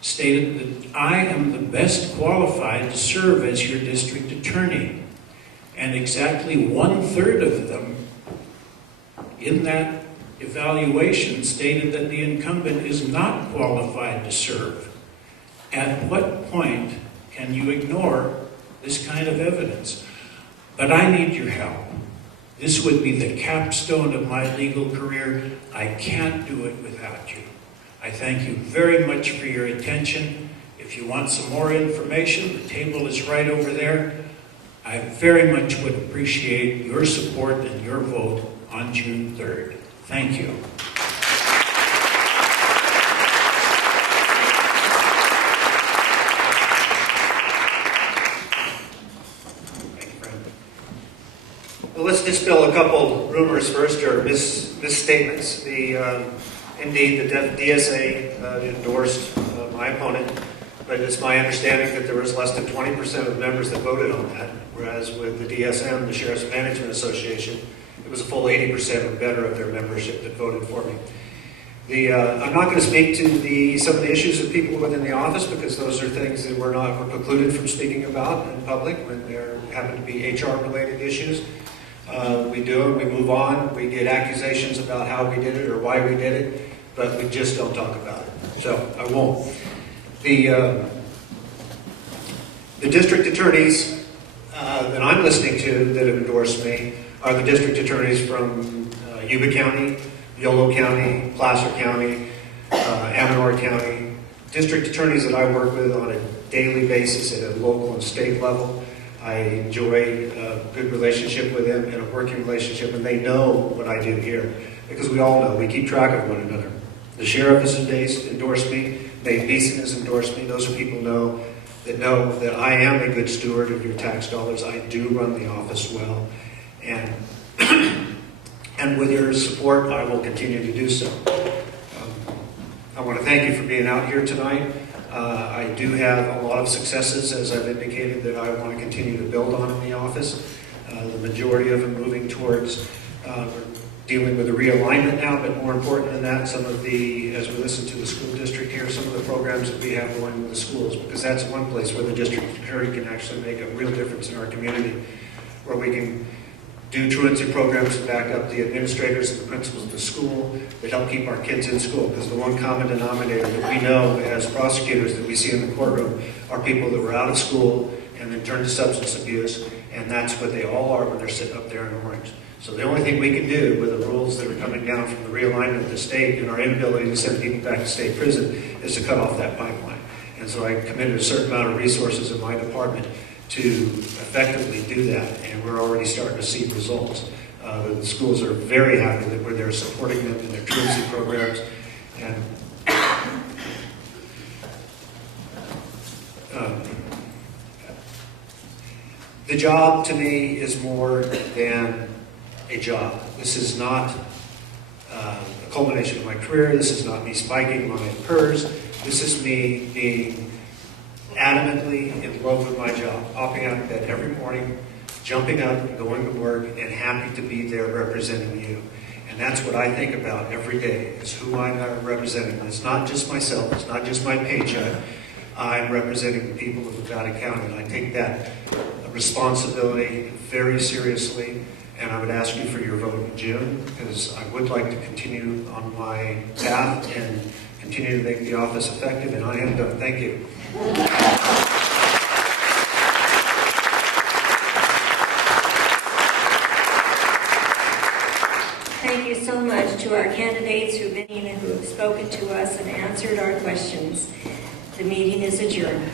stated that I am the best qualified to serve as your district attorney. And exactly 1/3 of them in that evaluation stated that the incumbent is not qualified to serve. At what point can you ignore this kind of evidence? But I need your help. This would be the capstone of my legal career. I can't do it without you. I thank you very much for your attention. If you want some more information, the table is right over there. I very much would appreciate your support and your vote on June 3rd. Thank you. Well, let's dispel a couple rumors first, or misstatements. Indeed, the DSA endorsed my opponent, but it's my understanding that there was less than 20% of members that voted on that, whereas with the DSM, the Sheriff's Management Association, it was a full 80% or better of their membership that voted for me. I'm not going to speak to some of the issues of people within the office, because those are things that we're precluded from speaking about in public when there happen to be HR-related issues. We do it, we move on, we get accusations about how we did it or why we did it, but we just don't talk about it. So I won't. The district attorneys that I'm listening to that have endorsed me are the district attorneys from Yuba County, Yolo County, Placer County, Amador County. District attorneys that I work with on a daily basis at a local and state level. I enjoy a good relationship with them and a working relationship, and they know what I do here, because we all know, we keep track of one another. The sheriff has endorsed me, Nate Beeson has endorsed me. Those are people know that I am a good steward of your tax dollars. I do run the office well, and and with your support, I will continue to do so. I want to thank you for being out here tonight. I do have a lot of successes, as I've indicated, that I want to continue to build on in the office. The majority of them moving towards dealing with the realignment now, but more important than that, some of the, as we listen to the school district here, some of the programs that we have going with the schools, because that's one place where the district attorney can actually make a real difference in our community, where we can do truancy programs to back up the administrators and the principals of the school that help keep our kids in school. Because the one common denominator that we know as prosecutors that we see in the courtroom are people that were out of school and then turned to substance abuse, and that's what they all are when they're sitting up there in orange. So the only thing we can do with the rules that are coming down from the realignment of the state and our inability to send people back to state prison is to cut off that pipeline. And so I committed a certain amount of resources in my department to effectively do that, and we're already starting to see results. The schools are very happy that we're there supporting them in their truancy programs. And the job to me is more than a job. This is not a culmination of my career. This is not me spiking my PERS. This is me being adamantly in love with my job, popping out of bed every morning, jumping up and going to work, and happy to be there representing you. And that's what I think about every day, is who I'm representing. It's not just myself, it's not just my paycheck. I'm representing the people of Nevada County, and I take that responsibility very seriously. And I would ask you for your vote in June, because I would like to continue on my path and continue to make the office effective, and I am done. Thank you. Thank you so much to our candidates who have spoken to us and answered our questions. The meeting is adjourned.